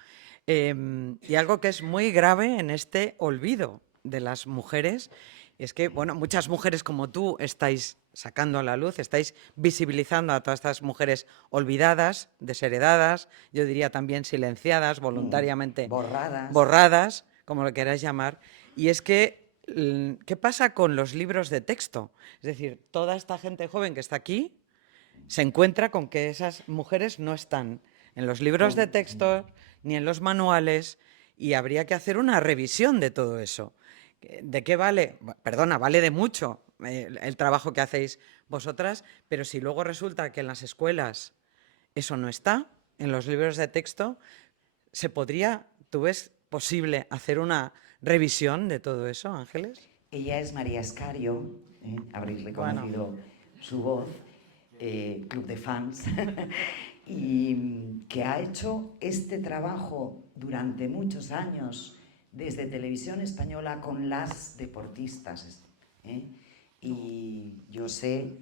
Y algo que es muy grave en este olvido de las mujeres es que, bueno, muchas mujeres como tú estáis sacando a la luz, estáis visibilizando a todas estas mujeres olvidadas, desheredadas, yo diría también silenciadas, voluntariamente borradas, como lo queráis llamar. Y es que, ¿qué pasa con los libros de texto? Es decir, toda esta gente joven que está aquí se encuentra con que esas mujeres no están en los libros de texto ni en los manuales, y habría que hacer una revisión de todo eso. ¿De qué vale? Perdona, vale de mucho el trabajo que hacéis vosotras, pero si luego resulta que en las escuelas eso no está, en los libros de texto, ¿tú ves posible hacer una revisión de todo eso, Ángeles? Ella es María Escario, habréis reconocido su voz, club de fans, y que ha hecho este trabajo durante muchos años desde Televisión Española con las deportistas. Y yo sé,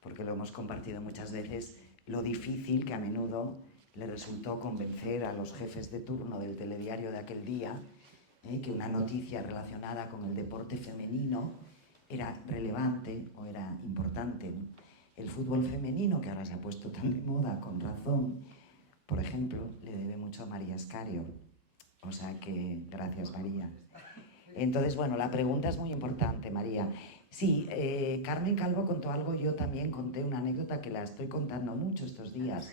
porque lo hemos compartido muchas veces, lo difícil que a menudo le resultó convencer a los jefes de turno del telediario de aquel día que una noticia relacionada con el deporte femenino era relevante o era importante. El fútbol femenino, que ahora se ha puesto tan de moda, con razón, por ejemplo, le debe mucho a María Escario. O sea que, gracias María. Entonces, bueno, la pregunta es muy importante, María. Sí, Carmen Calvo contó algo, yo también conté una anécdota que la estoy contando mucho estos días.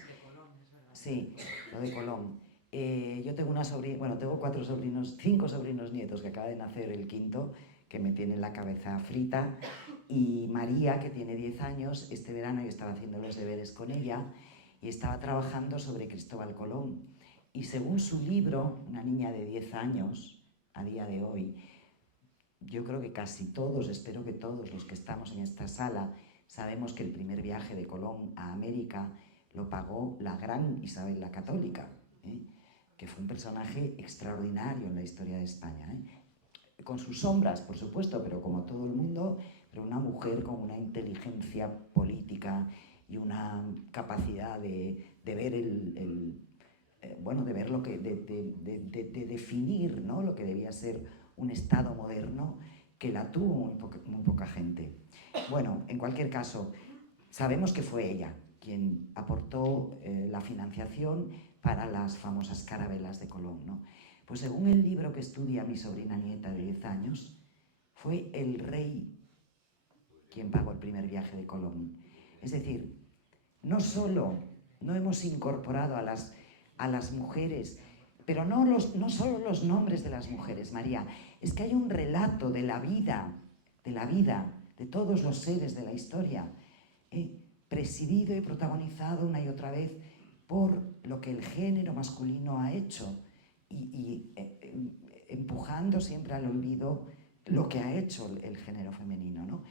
Sí, lo de Colón. Yo tengo una sobrina, bueno, tengo 5 sobrinos nietos que acaba de nacer el quinto, que me tiene la cabeza frita, y María, que tiene 10 años, este verano yo estaba haciendo los deberes con ella y estaba trabajando sobre Cristóbal Colón. Y según su libro, una niña de 10 años, a día de hoy, yo creo que casi todos, espero que todos los que estamos en esta sala, sabemos que el primer viaje de Colón a América lo pagó la gran Isabel la Católica, que fue un personaje extraordinario en la historia de España, con sus sombras, por supuesto, pero como todo el mundo, pero una mujer con una inteligencia política y una capacidad de ver de ver lo que, de definir, ¿no?, lo que debía ser un Estado moderno, que la tuvo muy poca gente. Bueno, en cualquier caso, sabemos que fue ella quien aportó la financiación para las famosas carabelas de Colón, ¿no? Pues según el libro que estudia mi sobrina nieta de 10 años, fue el rey quien pagó el primer viaje de Colón. Es decir, no solo no hemos incorporado a las mujeres, pero no solo los nombres de las mujeres, María, es que hay un relato de la vida, de todos los seres de la historia, presidido y protagonizado una y otra vez por lo que el género masculino ha hecho y empujando siempre al olvido lo que ha hecho el género femenino, ¿no?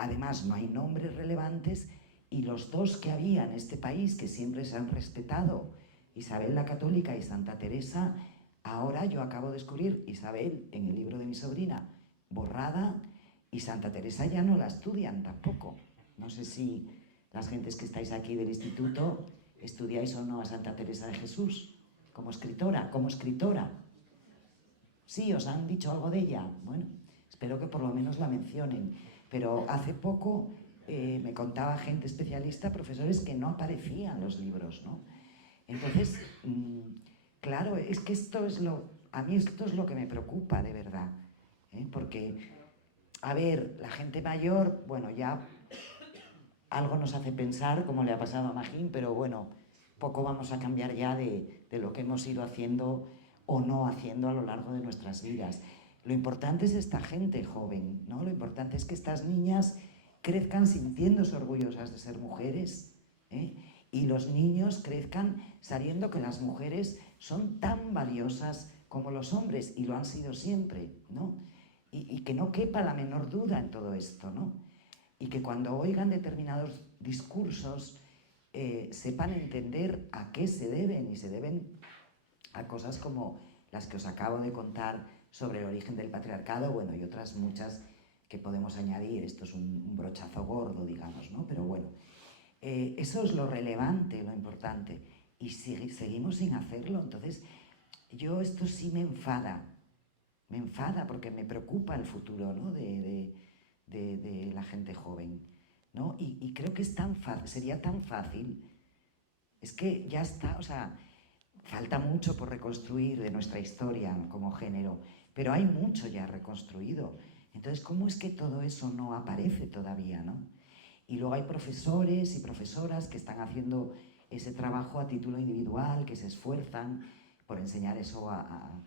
Además, no hay nombres relevantes y los dos que había en este país que siempre se han respetado, Isabel la Católica y Santa Teresa, ahora yo acabo de descubrir Isabel en el libro de mi sobrina borrada y Santa Teresa ya no la estudian tampoco. No sé si las gentes que estáis aquí del instituto estudiáis o no a Santa Teresa de Jesús como escritora. Sí, os han dicho algo de ella. Bueno, espero que por lo menos la mencionen. Pero hace poco me contaba gente especialista, profesores, que no aparecían los libros, ¿no? Entonces, claro, es que a mí esto es lo que me preocupa de verdad, porque, a ver, la gente mayor, bueno, ya algo nos hace pensar, como le ha pasado a Magín, pero bueno, poco vamos a cambiar ya de lo que hemos ido haciendo o no haciendo a lo largo de nuestras vidas. Lo importante es esta gente joven, ¿no? Lo importante es que estas niñas crezcan sintiéndose orgullosas de ser mujeres, y los niños crezcan sabiendo que las mujeres son tan valiosas como los hombres, y lo han sido siempre, ¿no? Y que no quepa la menor duda en todo esto, ¿no? Y que cuando oigan determinados discursos sepan entender a qué se deben, y se deben a cosas como las que os acabo de contar sobre el origen del patriarcado, bueno, y otras muchas que podemos añadir. Esto es un brochazo gordo, digamos, ¿no? Pero bueno, eso es lo relevante, lo importante, y seguimos sin hacerlo. Entonces, esto sí me enfada porque me preocupa el futuro, ¿no?, de la gente joven, ¿no? Y creo que sería tan fácil, es que ya está, o sea, falta mucho por reconstruir de nuestra historia como género, pero hay mucho ya reconstruido. Entonces, ¿cómo es que todo eso no aparece todavía, ¿no? Y luego hay profesores y profesoras que están haciendo ese trabajo a título individual, que se esfuerzan por enseñar eso a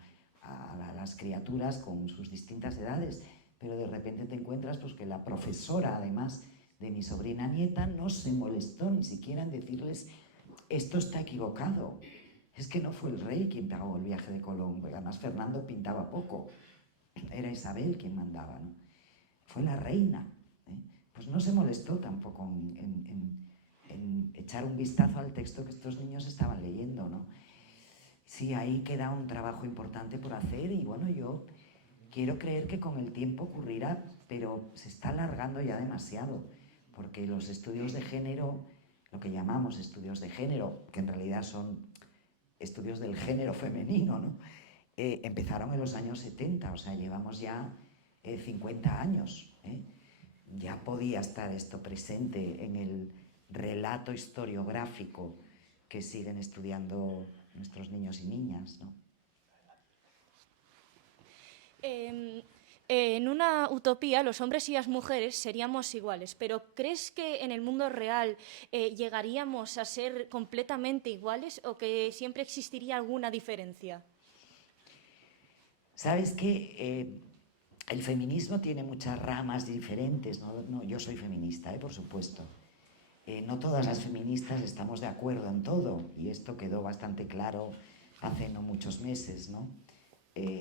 las criaturas con sus distintas edades, pero de repente te encuentras pues, que la profesora, además de mi sobrina nieta, no se molestó ni siquiera en decirles esto está equivocado. Es que no fue el rey quien pagó el viaje de Colón, porque además Fernando pintaba poco, era Isabel quien mandaba, ¿no? Fue la reina, pues no se molestó tampoco en echar un vistazo al texto que estos niños estaban leyendo, ¿no? Sí, ahí queda un trabajo importante por hacer, y bueno, yo quiero creer que con el tiempo ocurrirá, pero se está alargando ya demasiado, porque los estudios de género, lo que llamamos estudios de género, que en realidad son estudios del género femenino, ¿no?, empezaron en los años 70, o sea, llevamos ya 50 años. Ya podía estar esto presente en el relato historiográfico que siguen estudiando nuestros niños y niñas, ¿no? En una utopía, los hombres y las mujeres seríamos iguales, pero ¿crees que en el mundo real llegaríamos a ser completamente iguales o que siempre existiría alguna diferencia? Sabes que el feminismo tiene muchas ramas diferentes, ¿no? No, yo soy feminista, por supuesto. No todas las feministas estamos de acuerdo en todo, y esto quedó bastante claro hace no muchos meses, ¿no?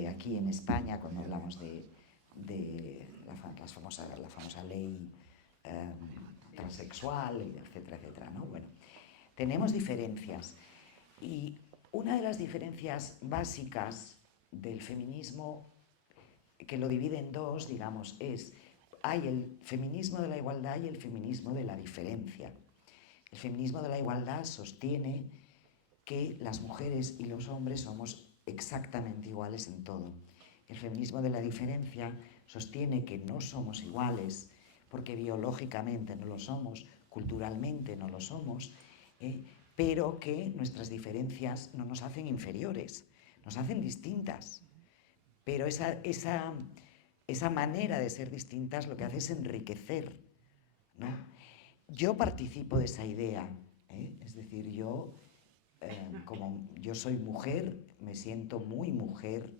Aquí en España, cuando hablamos de la famosa ley transexual, etcétera, etcétera, ¿no? Bueno, tenemos diferencias, y una de las diferencias básicas del feminismo, que lo divide en dos, digamos, hay el feminismo de la igualdad y el feminismo de la diferencia. El feminismo de la igualdad sostiene que las mujeres y los hombres somos exactamente iguales en todo. El feminismo de la diferencia sostiene que no somos iguales porque biológicamente no lo somos, culturalmente no lo somos, pero que nuestras diferencias no nos hacen inferiores, nos hacen distintas. Pero esa manera de ser distintas lo que hace es enriquecer, ¿no? Yo participo de esa idea, es decir, como yo soy mujer, me siento muy mujer,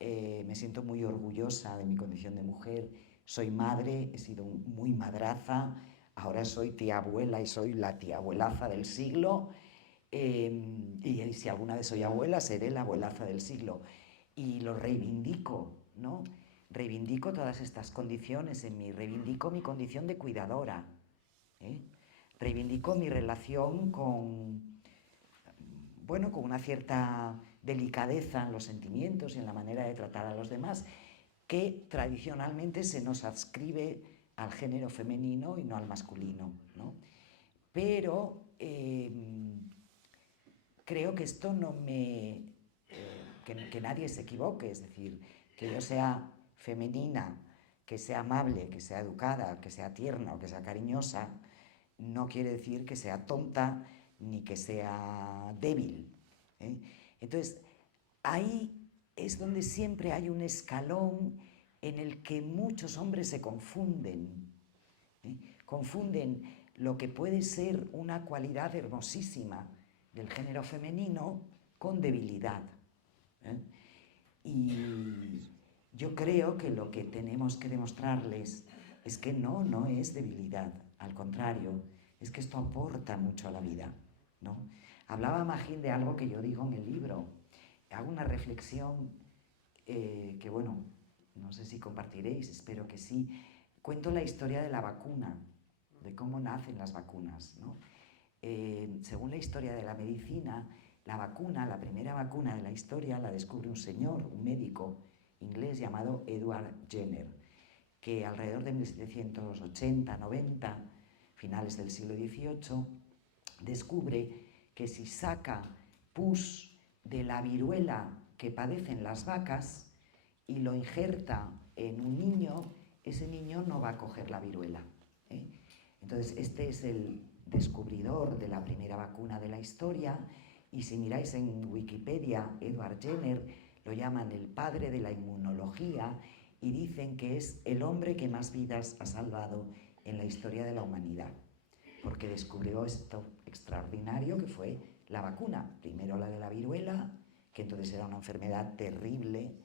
me siento muy orgullosa de mi condición de mujer, soy madre, he sido muy madraza, ahora soy tía abuela y soy la tía abuelaza del siglo, y si alguna vez soy abuela, seré la abuelaza del siglo. Y lo reivindico, ¿no? Reivindico todas estas condiciones en mí, reivindico mi condición de cuidadora, reivindico mi relación con una cierta delicadeza en los sentimientos y en la manera de tratar a los demás, que tradicionalmente se nos adscribe al género femenino y no al masculino, ¿no? Pero creo que esto no me... que nadie se equivoque, es decir, que yo sea femenina, que sea amable, que sea educada, que sea tierna o que sea cariñosa, no quiere decir que sea tonta ni que sea débil, ¿eh? Entonces, ahí es donde siempre hay un escalón en el que muchos hombres se confunden, confunden lo que puede ser una cualidad hermosísima del género femenino con debilidad, ¿eh? Y yo creo que lo que tenemos que demostrarles es que no es debilidad, al contrario, es que esto aporta mucho a la vida, ¿no? Hablaba Magín de algo que yo digo en el libro, hago una reflexión que, bueno, no sé si compartiréis, espero que sí. Cuento la historia de la vacuna, de cómo nacen las vacunas, ¿no? Según la historia de la medicina, la vacuna, la primera vacuna de la historia, la descubre un señor, un médico inglés llamado Edward Jenner, que alrededor de 1780-90, finales del siglo XVIII, descubre que si saca pus de la viruela que padecen las vacas y lo injerta en un niño, ese niño no va a coger la viruela, ¿eh? Entonces, este es el descubridor de la primera vacuna de la historia, y si miráis en Wikipedia, Edward Jenner lo llaman el padre de la inmunología y dicen que es el hombre que más vidas ha salvado en la historia de la humanidad, porque descubrió esto extraordinario que fue la vacuna. Primero la de la viruela, que entonces era una enfermedad terrible,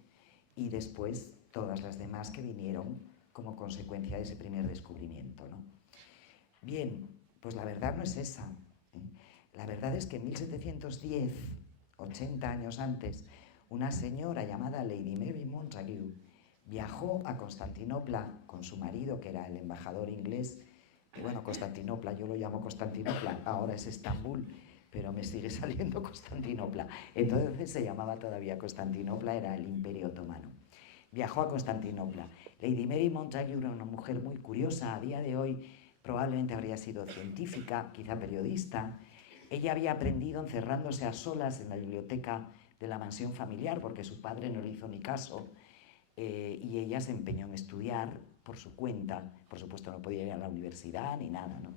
y después todas las demás que vinieron como consecuencia de ese primer descubrimiento, ¿no? Bien, pues la verdad no es esa, ¿eh? La verdad es que en 1710, 80 años antes, una señora llamada Lady Mary Montagu viajó a Constantinopla con su marido, que era el embajador inglés. Y bueno, Constantinopla, yo lo llamo Constantinopla, ahora es Estambul, pero me sigue saliendo Constantinopla. Entonces se llamaba todavía Constantinopla, era el Imperio Otomano. Viajó a Constantinopla. Lady Mary Montagu era una mujer muy curiosa. A día de hoy probablemente habría sido científica, quizá periodista. Ella había aprendido encerrándose a solas en la biblioteca de la mansión familiar, porque su padre no le hizo ni caso, y ella se empeñó en estudiar por su cuenta. Por supuesto, no podía ir a la universidad ni nada, ¿no?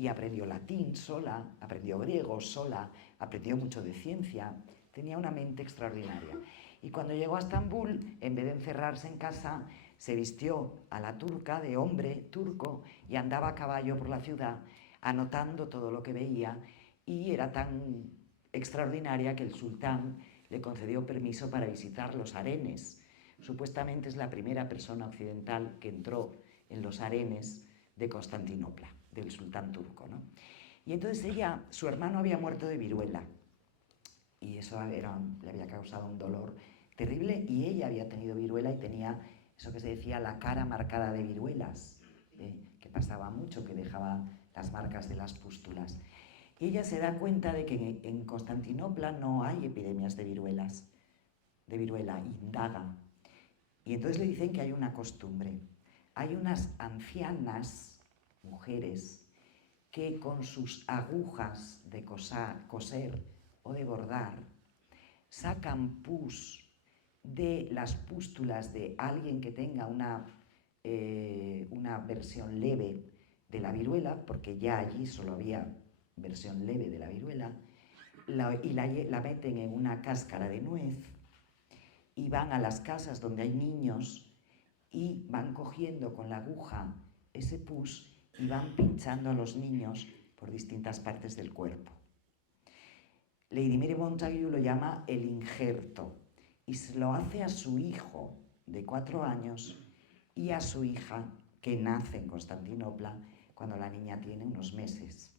y aprendió latín sola, aprendió griego sola, aprendió mucho de ciencia, tenía una mente extraordinaria. Y cuando llegó a Estambul, en vez de encerrarse en casa, se vistió a la turca, de hombre turco, y andaba a caballo por la ciudad, anotando todo lo que veía, y era tan extraordinaria que el sultán le concedió permiso para visitar los harenes. Supuestamente es la primera persona occidental que entró en los harenes de Constantinopla, del sultán turco, ¿no? Y entonces ella, su hermano había muerto de viruela, y eso le había causado un dolor terrible, y ella había tenido viruela y tenía eso que se decía la cara marcada de viruelas, que pasaba mucho, que dejaba las marcas de las pústulas. Y ella se da cuenta de que en Constantinopla no hay epidemias de viruela, indaga. Y entonces le dicen que hay una costumbre. Hay unas ancianas, mujeres, que con sus agujas de coser o de bordar sacan pus de las pústulas de alguien que tenga una versión leve de la viruela, porque ya allí solo había versión leve de la viruela, y la meten en una cáscara de nuez y van a las casas donde hay niños y van cogiendo con la aguja ese pus y van pinchando a los niños por distintas partes del cuerpo. Lady Mary Montagu lo llama el injerto y se lo hace a su hijo de 4 años y a su hija que nace en Constantinopla cuando la niña tiene unos meses.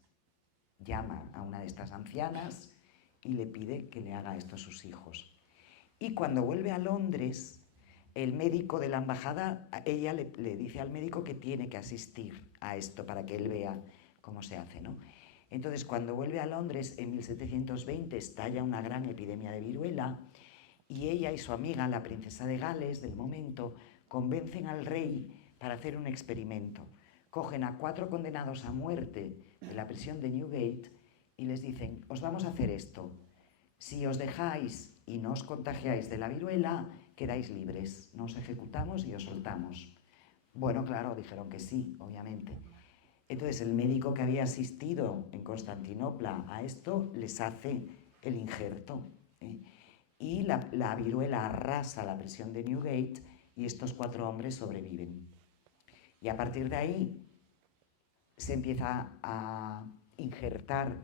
Llama a una de estas ancianas y le pide que le haga esto a sus hijos. Y cuando vuelve a Londres, el médico de la embajada, ella le dice al médico que tiene que asistir a esto para que él vea cómo se hace, ¿no? Entonces, cuando vuelve a Londres en 1720, estalla una gran epidemia de viruela y ella y su amiga, la princesa de Gales, del momento, convencen al rey para hacer un experimento. Cogen a 4 condenados a muerte de la prisión de Newgate y les dicen, os vamos a hacer esto. Si os dejáis y no os contagiáis de la viruela, quedáis libres. No os ejecutamos y os soltamos. Bueno, claro, dijeron que sí, obviamente. Entonces el médico que había asistido en Constantinopla a esto les hace el injerto, y la viruela arrasa la prisión de Newgate y estos 4 hombres sobreviven. Y a partir de ahí se empieza a injertar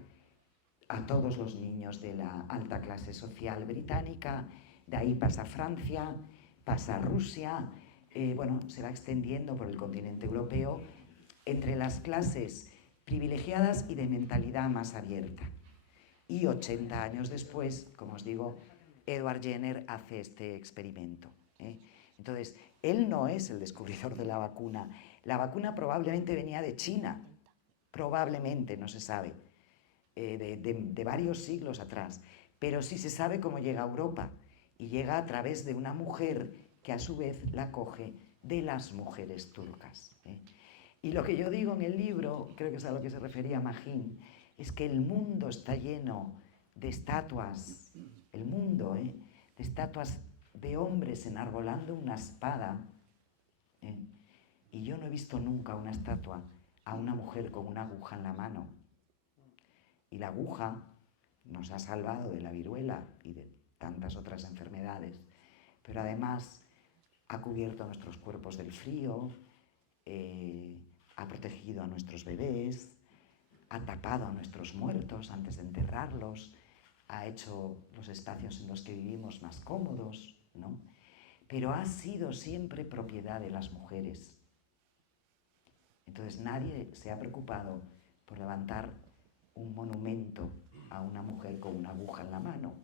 a todos los niños de la alta clase social británica, de ahí pasa a Francia, pasa a Rusia, se va extendiendo por el continente europeo entre las clases privilegiadas y de mentalidad más abierta. Y 80 años después, como os digo, Edward Jenner hace este experimento. Entonces, él no es el descubridor de la vacuna. La vacuna probablemente venía de China, probablemente, no se sabe, de varios siglos atrás. Pero sí se sabe cómo llega a Europa y llega a través de una mujer que a su vez la coge de las mujeres turcas. Y lo que yo digo en el libro, creo que es a lo que se refería Magín, es que el mundo está lleno de estatuas, el mundo, de estatuas de hombres enarbolando una espada, y yo no he visto nunca una estatua a una mujer con una aguja en la mano. Y la aguja nos ha salvado de la viruela y de tantas otras enfermedades, pero además ha cubierto a nuestros cuerpos del frío, ha protegido a nuestros bebés, ha tapado a nuestros muertos antes de enterrarlos, ha hecho los espacios en los que vivimos más cómodos, ¿no? Pero ha sido siempre propiedad de las mujeres. Entonces nadie se ha preocupado por levantar un monumento a una mujer con una aguja en la mano,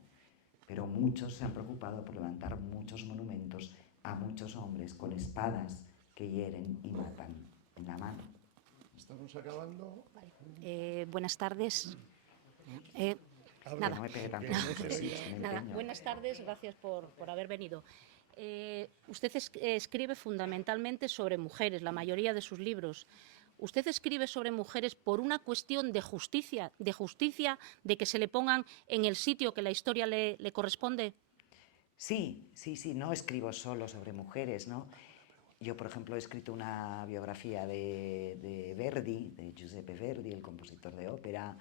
pero muchos se han preocupado por levantar muchos monumentos a muchos hombres con espadas que hieren y matan en la mano. Estamos acabando. Vale. Buenas tardes. Nada. No me pegue tanto, Nada. Buenas tardes, gracias por haber venido. Usted escribe fundamentalmente sobre mujeres, la mayoría de sus libros. ¿Usted escribe sobre mujeres por una cuestión de justicia, de que se le pongan en el sitio que la historia le corresponde? Sí, no escribo solo sobre mujeres, ¿no? yo, por ejemplo, he escrito una biografía de Verdi, de Giuseppe Verdi, el compositor de ópera.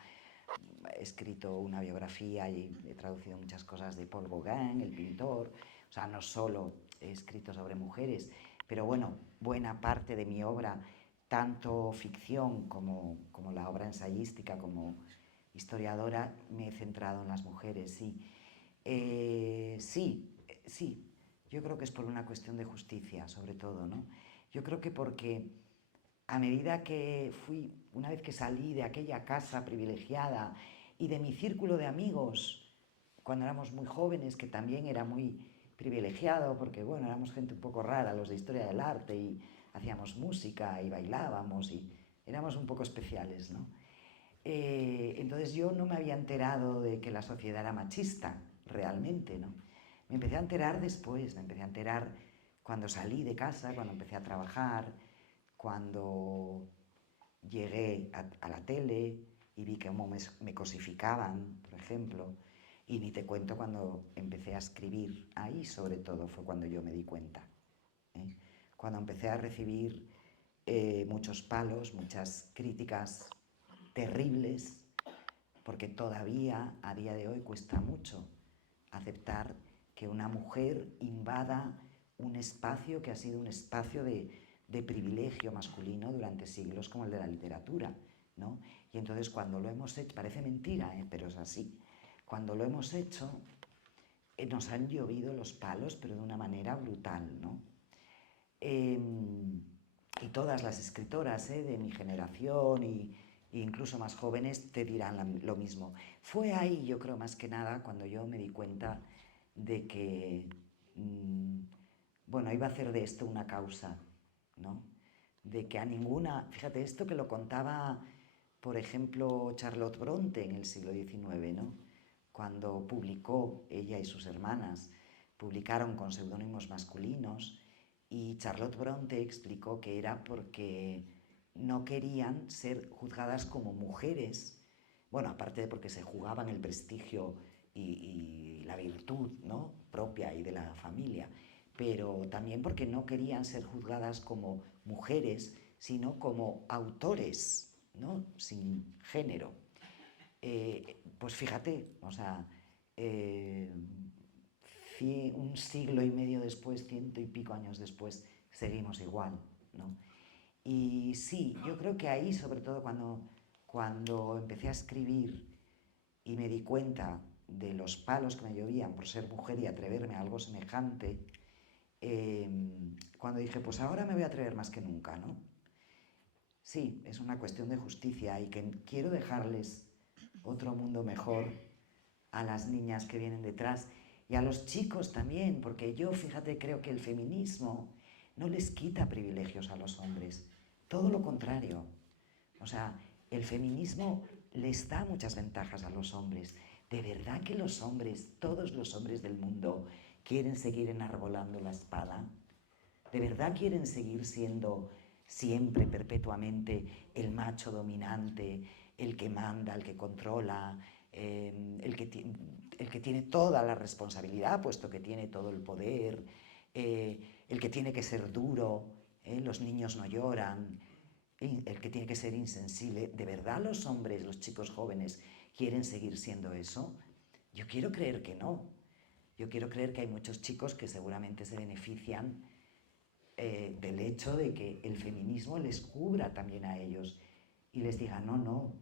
He escrito una biografía y he traducido muchas cosas de Paul Gauguin, el pintor. O sea, no solo he escrito sobre mujeres, pero bueno, buena parte de mi obra, tanto ficción como la obra ensayística, como historiadora, me he centrado en las mujeres, sí. Sí, yo creo que es por una cuestión de justicia, sobre todo, ¿no? Yo creo que porque a medida que una vez que salí de aquella casa privilegiada y de mi círculo de amigos, cuando éramos muy jóvenes, que también era muy privilegiado, porque bueno, éramos gente un poco rara, los de historia del arte, y hacíamos música y bailábamos y éramos un poco especiales, ¿no? Entonces yo no me había enterado de que la sociedad era machista, realmente, ¿no? Me empecé a enterar después, me empecé a enterar cuando salí de casa, cuando empecé a trabajar, cuando llegué a la tele y vi cómo me cosificaban, por ejemplo, y ni te cuento cuando empecé a escribir. Ahí, sobre todo, fue cuando yo me di cuenta, ¿eh? Cuando empecé a recibir muchos palos, muchas críticas terribles, porque todavía a día de hoy cuesta mucho aceptar que una mujer invada un espacio que ha sido un espacio de privilegio masculino durante siglos, como el de la literatura, ¿no? Y entonces cuando lo hemos hecho, parece mentira, pero es así, cuando lo hemos hecho nos han llovido los palos, pero de una manera brutal, ¿no? Y todas las escritoras de mi generación e incluso más jóvenes te dirán lo mismo. Fue ahí, yo creo, más que nada, cuando yo me di cuenta de que, bueno, iba a hacer de esto una causa, ¿no? De que a ninguna, fíjate, esto que lo contaba, por ejemplo, Charlotte Bronte en el siglo XIX, ¿no? Cuando publicó, ella y sus hermanas, publicaron con seudónimos masculinos, y Charlotte Bronte explicó que era porque no querían ser juzgadas como mujeres, bueno, aparte de porque se jugaban el prestigio y la virtud, ¿no?, propia y de la familia, pero también porque no querían ser juzgadas como mujeres, sino como autores, ¿no?, sin género. Pues fíjate, o sea, un siglo y medio después, 100 y pico años después, seguimos igual, ¿no? Y sí, yo creo que ahí, sobre todo cuando empecé a escribir y me di cuenta de los palos que me llovían por ser mujer y atreverme a algo semejante, cuando dije, pues ahora me voy a atrever más que nunca, ¿no? Sí, es una cuestión de justicia y que quiero dejarles otro mundo mejor a las niñas que vienen detrás y a los chicos también, porque yo, fíjate, creo que el feminismo no les quita privilegios a los hombres, todo lo contrario. O sea, el feminismo les da muchas ventajas a los hombres. ¿De verdad que los hombres, todos los hombres del mundo, quieren seguir enarbolando la espada? ¿De verdad quieren seguir siendo siempre, perpetuamente, el macho dominante, el que manda, el que controla, el que tiene toda la responsabilidad, puesto que tiene todo el poder, el que tiene que ser duro, los niños no lloran, el que tiene que ser insensible? ¿De verdad los hombres, los chicos jóvenes, quieren seguir siendo eso? Yo quiero creer que no. Yo quiero creer que hay muchos chicos que seguramente se benefician del hecho de que el feminismo les cubra también a ellos y les diga, no,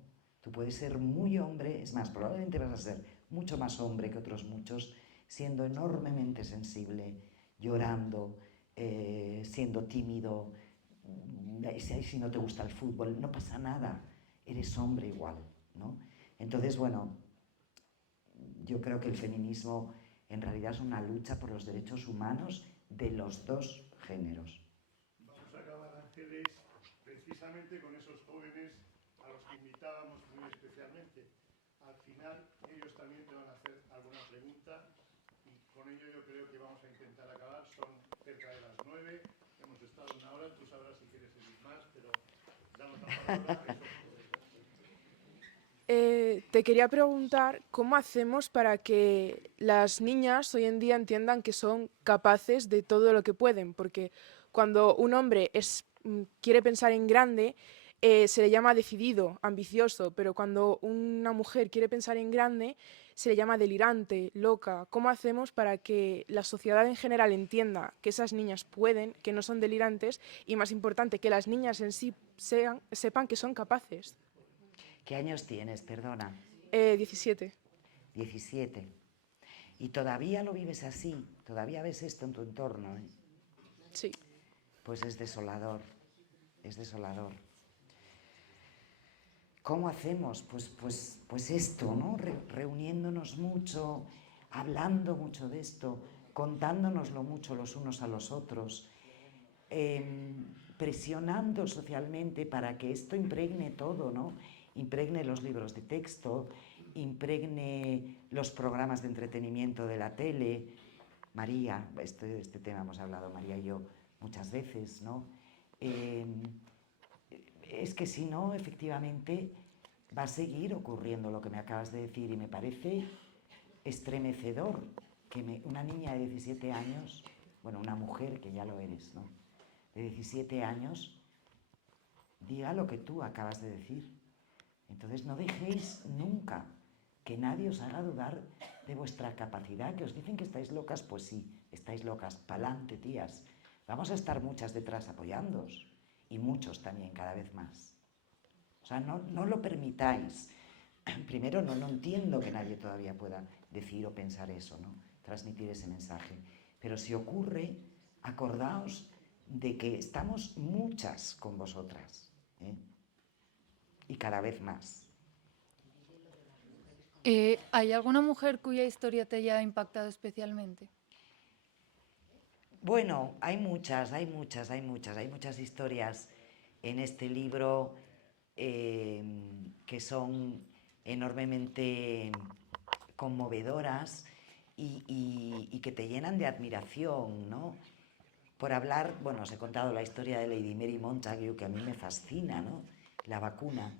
tú puedes ser muy hombre, es más, probablemente vas a ser mucho más hombre que otros muchos, siendo enormemente sensible, llorando, siendo tímido, si no te gusta el fútbol, no pasa nada, eres hombre igual, ¿no? Entonces, bueno, yo creo que el feminismo en realidad es una lucha por los derechos humanos de los dos géneros. Vamos a acabar, Ángeles, precisamente con esos jóvenes a los que invitábamos muy especialmente. Al final, ellos también te van a hacer alguna pregunta y con ello yo creo que vamos a intentar acabar. Son cerca de las 9, hemos estado una hora, tú sabrás si quieres seguir más, pero damos la palabra. Te quería preguntar cómo hacemos para que las niñas hoy en día entiendan que son capaces de todo lo que pueden, porque cuando un hombre quiere pensar en grande, se le llama decidido, ambicioso, pero cuando una mujer quiere pensar en grande, se le llama delirante, loca. ¿Cómo hacemos para que la sociedad en general entienda que esas niñas pueden, que no son delirantes y, más importante, que las niñas en sí sepan que son capaces? ¿Qué años tienes, perdona? 17. 17. ¿Y todavía lo vives así? ¿Todavía ves esto en tu entorno? Sí. Pues es desolador, es desolador. ¿Cómo hacemos? Pues esto, ¿no? Reuniéndonos mucho, hablando mucho de esto, contándonoslo mucho los unos a los otros, presionando socialmente para que esto impregne todo, ¿no? Impregne los libros de texto, impregne los programas de entretenimiento de la tele. María, este tema hemos hablado María y yo muchas veces, ¿no? Es que si no, efectivamente, va a seguir ocurriendo lo que me acabas de decir y me parece estremecedor que una niña de 17 años, bueno, una mujer que ya lo eres, ¿no? De 17 años, diga lo que tú acabas de decir. Entonces no dejéis nunca que nadie os haga dudar de vuestra capacidad, que os dicen que estáis locas, pues sí, estáis locas, pa'lante, tías. Vamos a estar muchas detrás apoyándoos y muchos también, cada vez más. O sea, no lo permitáis. Primero, no entiendo que nadie todavía pueda decir o pensar eso, ¿no? Transmitir ese mensaje. Pero si ocurre, acordaos de que estamos muchas con vosotras, ¿eh? Y cada vez más. ¿Hay alguna mujer cuya historia te haya impactado especialmente? Bueno, hay muchas historias en este libro que son enormemente conmovedoras y que te llenan de admiración, ¿no? Por hablar, bueno, os he contado la historia de Lady Mary Montagu, que a mí me fascina, ¿no? La vacuna,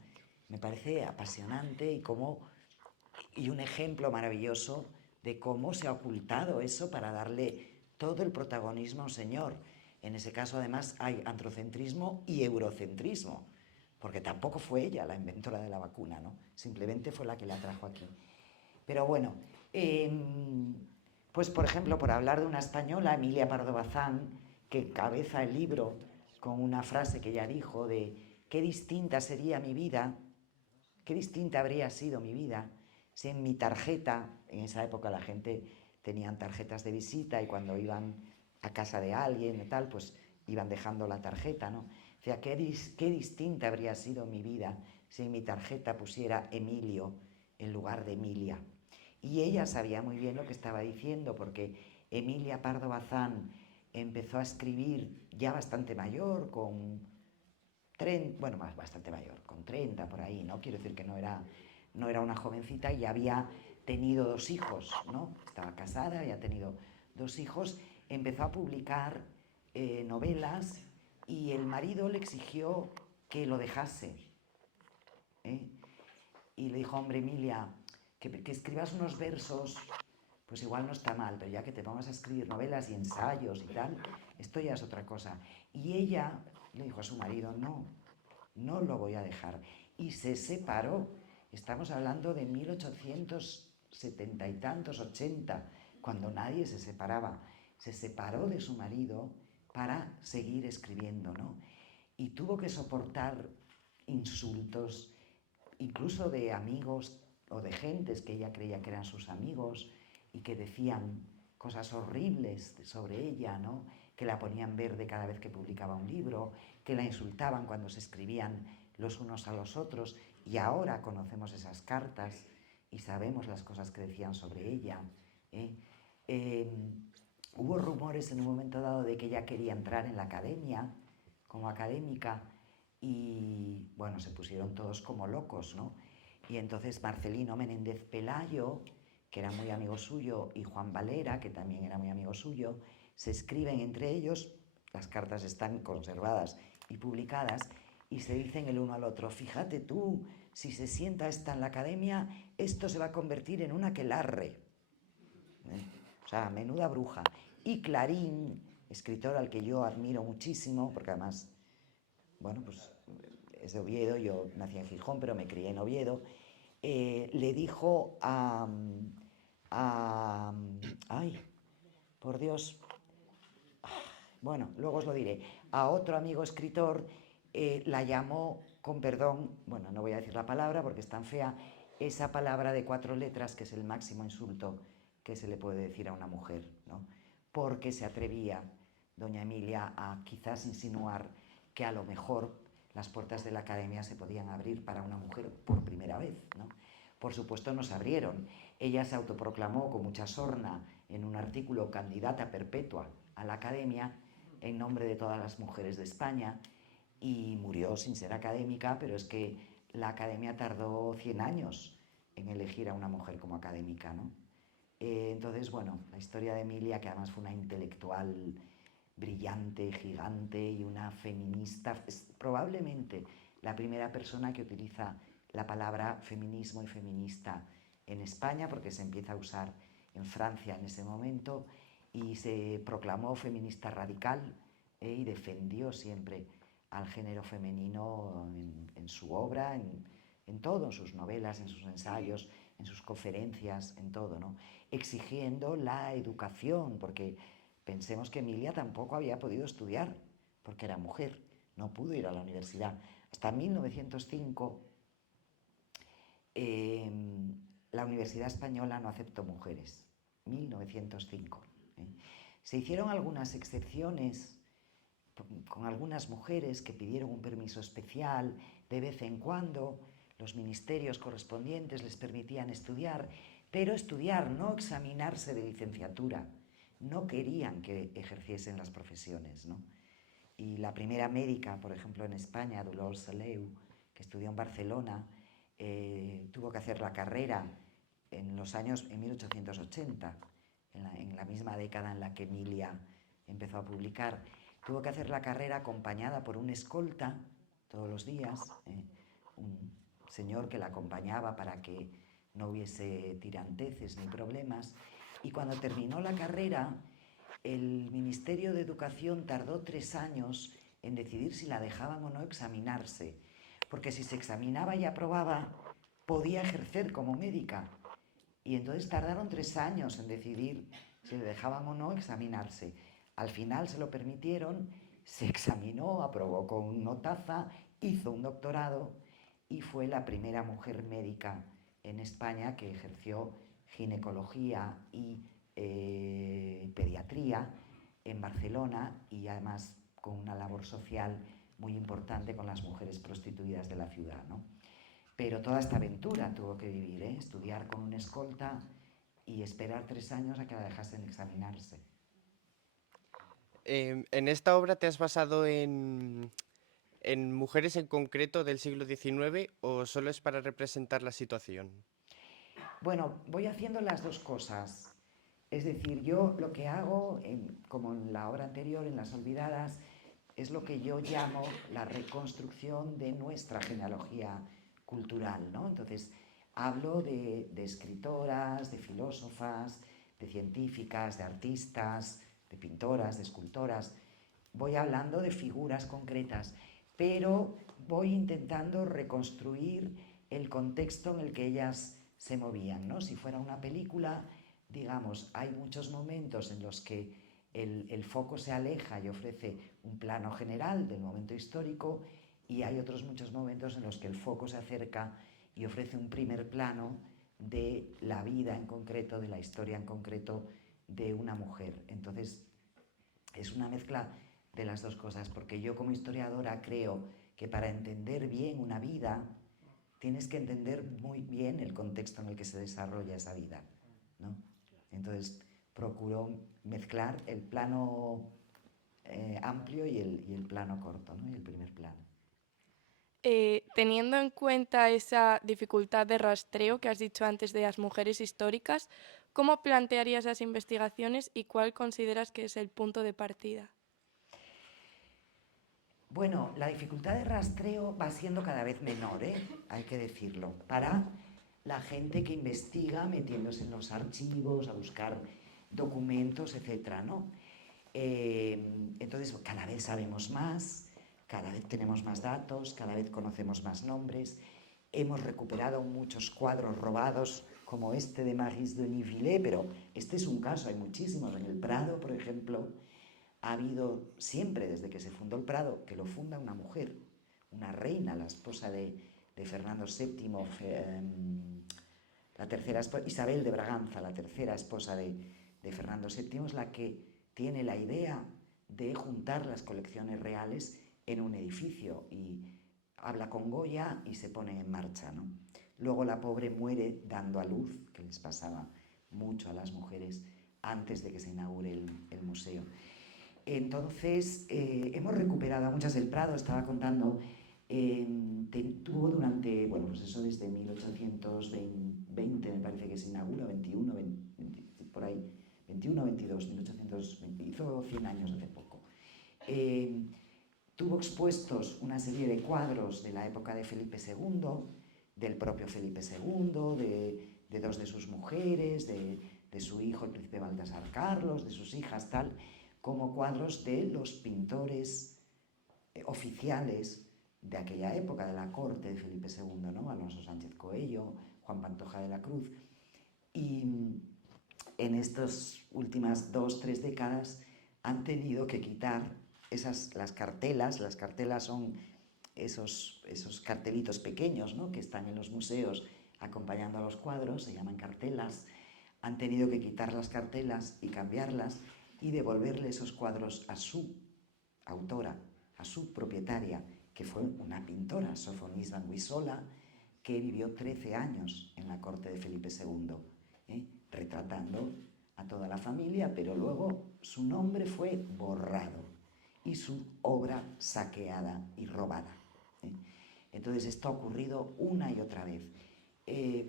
me parece apasionante y un ejemplo maravilloso de cómo se ha ocultado eso para darle todo el protagonismo a un señor. En ese caso, además, hay androcentrismo y eurocentrismo, porque tampoco fue ella la inventora de la vacuna, ¿no? Simplemente fue la que la trajo aquí. Pero bueno, pues por ejemplo, por hablar de una española, Emilia Pardo Bazán, que encabeza el libro con una frase que ella dijo de qué distinta sería mi vida, qué distinta habría sido mi vida si en mi tarjeta, en esa época la gente tenían tarjetas de visita y cuando iban a casa de alguien y tal, pues iban dejando la tarjeta, ¿no? O sea, qué distinta habría sido mi vida si en mi tarjeta pusiera Emilio en lugar de Emilia. Y ella sabía muy bien lo que estaba diciendo, porque Emilia Pardo Bazán empezó a escribir ya bastante mayor, con 30 por ahí, ¿no? Quiero decir que no era una jovencita y había tenido 2 hijos, ¿no? Estaba casada, había tenido 2 hijos, empezó a publicar novelas y el marido le exigió que lo dejase, ¿eh? Y le dijo, hombre, Emilia, que escribas unos versos, pues igual no está mal, pero ya que te pongas a escribir novelas y ensayos y tal, esto ya es otra cosa. Y ella le dijo a su marido, no lo voy a dejar. Y se separó. Estamos hablando de 1870 y tantos, 80, cuando nadie se separaba. Se separó de su marido para seguir escribiendo, ¿no? Y tuvo que soportar insultos, incluso de amigos o de gentes que ella creía que eran sus amigos y que decían cosas horribles sobre ella, ¿no? Que la ponían verde cada vez que publicaba un libro, que la insultaban cuando se escribían los unos a los otros, y ahora conocemos esas cartas y sabemos las cosas que decían sobre ella. Hubo rumores en un momento dado de que ella quería entrar en la academia como académica y, bueno, se pusieron todos como locos, ¿no? Y entonces Marcelino Menéndez Pelayo, que era muy amigo suyo, y Juan Valera, que también era muy amigo suyo, se escriben entre ellos, las cartas están conservadas y publicadas, y se dicen el uno al otro, fíjate tú, si se sienta esta en la academia, esto se va a convertir en un aquelarre. O sea, menuda bruja. Y Clarín escritor al que yo admiro muchísimo, porque además, bueno, pues es de Oviedo, yo nací en Gijón, pero me crié en Oviedo, le dijo ay, por Dios, bueno, luego os lo diré, a otro amigo escritor, la llamó, con perdón, bueno, no voy a decir la palabra porque es tan fea, esa palabra de 4 letras que es el máximo insulto que se le puede decir a una mujer, ¿no? Porque se atrevía doña Emilia a quizás insinuar que a lo mejor las puertas de la academia se podían abrir para una mujer por primera vez, ¿no? Por supuesto no se abrieron. Ella se autoproclamó con mucha sorna en un artículo candidata perpetua a la academia en nombre de todas las mujeres de España y murió sin ser académica, pero es que la academia tardó 100 años en elegir a una mujer como académica, ¿no? Entonces, bueno, la historia de Emilia, que además fue una intelectual brillante, gigante y una feminista, es probablemente la primera persona que utiliza la palabra feminismo y feminista en España, porque se empieza a usar en Francia en ese momento, y se proclamó feminista radical y defendió siempre al género femenino en su obra, en todo, en sus novelas, en sus ensayos, en sus conferencias, en todo, ¿no? Exigiendo la educación, porque pensemos que Emilia tampoco había podido estudiar, porque era mujer, no pudo ir a la universidad. Hasta 1905 la Universidad Española no aceptó mujeres, 1905. Se hicieron algunas excepciones con algunas mujeres que pidieron un permiso especial de vez en cuando, los ministerios correspondientes les permitían estudiar, pero estudiar, no examinarse de licenciatura. No querían que ejerciesen las profesiones, ¿no? Y la primera médica, por ejemplo, en España, Dolors Saleu, que estudió en Barcelona, tuvo que hacer la carrera en 1880, en la misma década en la que Emilia empezó a publicar. Tuvo que hacer la carrera acompañada por un escolta todos los días, un señor que la acompañaba para que no hubiese tiranteces ni problemas. Y cuando terminó la carrera, el Ministerio de Educación tardó 3 años en decidir si la dejaban o no examinarse, porque si se examinaba y aprobaba, podía ejercer como médica. Y entonces tardaron 3 años en decidir si le dejaban o no examinarse. Al final se lo permitieron, se examinó, aprobó con notaza, hizo un doctorado y fue la primera mujer médica en España que ejerció ginecología y pediatría en Barcelona y además con una labor social muy importante con las mujeres prostituidas de la ciudad, ¿no? Pero toda esta aventura tuvo que vivir, estudiar con una escolta y esperar 3 años a que la dejasen examinarse. En esta obra te has basado en mujeres en concreto del siglo XIX o solo es para representar la situación? Bueno, voy haciendo las dos cosas. Es decir, yo lo que hago, como en la obra anterior, en Las Olvidadas, es lo que yo llamo la reconstrucción de nuestra genealogía cultural, ¿no? Entonces, hablo de escritoras, de filósofas, de científicas, de artistas, de pintoras, de escultoras. Voy hablando de figuras concretas, pero voy intentando reconstruir el contexto en el que ellas se movían, ¿no? Si fuera una película, digamos, hay muchos momentos en los que el foco se aleja y ofrece un plano general del momento histórico y hay otros muchos momentos en los que el foco se acerca y ofrece un primer plano de la vida en concreto, de la historia en concreto de una mujer. Entonces, es una mezcla de las dos cosas, porque yo como historiadora creo que para entender bien una vida tienes que entender muy bien el contexto en el que se desarrolla esa vida, ¿no? Entonces, procuro mezclar el plano amplio y el plano corto, ¿no? Y el primer plano. Teniendo en cuenta esa dificultad de rastreo que has dicho antes de las mujeres históricas, ¿cómo plantearías las investigaciones y cuál consideras que es el punto de partida? Bueno, la dificultad de rastreo va siendo cada vez menor, hay que decirlo, para la gente que investiga metiéndose en los archivos, a buscar documentos, etc., ¿no? Entonces, cada vez sabemos más, cada vez tenemos más datos, cada vez conocemos más nombres. Hemos recuperado muchos cuadros robados, como este de Maurice Denis Villet, pero este es un caso, hay muchísimos. En el Prado, por ejemplo, ha habido siempre, desde que se fundó el Prado, que lo funda una mujer, una reina, la esposa de Fernando VII, la tercera esposa, Isabel de Braganza, la tercera esposa de Fernando VII, es la que tiene la idea de juntar las colecciones reales en un edificio y habla con Goya y se pone en marcha, ¿no? Luego la pobre muere dando a luz, que les pasaba mucho a las mujeres antes de que se inaugure el museo. Entonces, hemos recuperado a muchas del Prado, estaba contando, tuvo durante, bueno, pues eso desde 1820, me parece que se inaugura, 21, 20, por ahí, 21, 22, 1820, hizo 100 años hace poco. Tuvo expuestos una serie de cuadros de la época de Felipe II, del propio Felipe II, de dos de sus mujeres, de su hijo el príncipe Baltasar Carlos, de sus hijas, tal, como cuadros de los pintores oficiales de aquella época, de la corte de Felipe II, ¿no? Alonso Sánchez Coello, Juan Pantoja de la Cruz. Y en estas últimas 2-3 décadas han tenido que quitar las cartelas son esos cartelitos pequeños, ¿no?, que están en los museos acompañando a los cuadros, se llaman cartelas. Han tenido que quitar las cartelas y cambiarlas y devolverle esos cuadros a su autora, a su propietaria, que fue una pintora, Sofonis Vanguisola, que vivió 13 años en la corte de Felipe II, retratando a toda la familia, pero luego su nombre fue borrado y su obra saqueada y robada. Entonces esto ha ocurrido una y otra vez.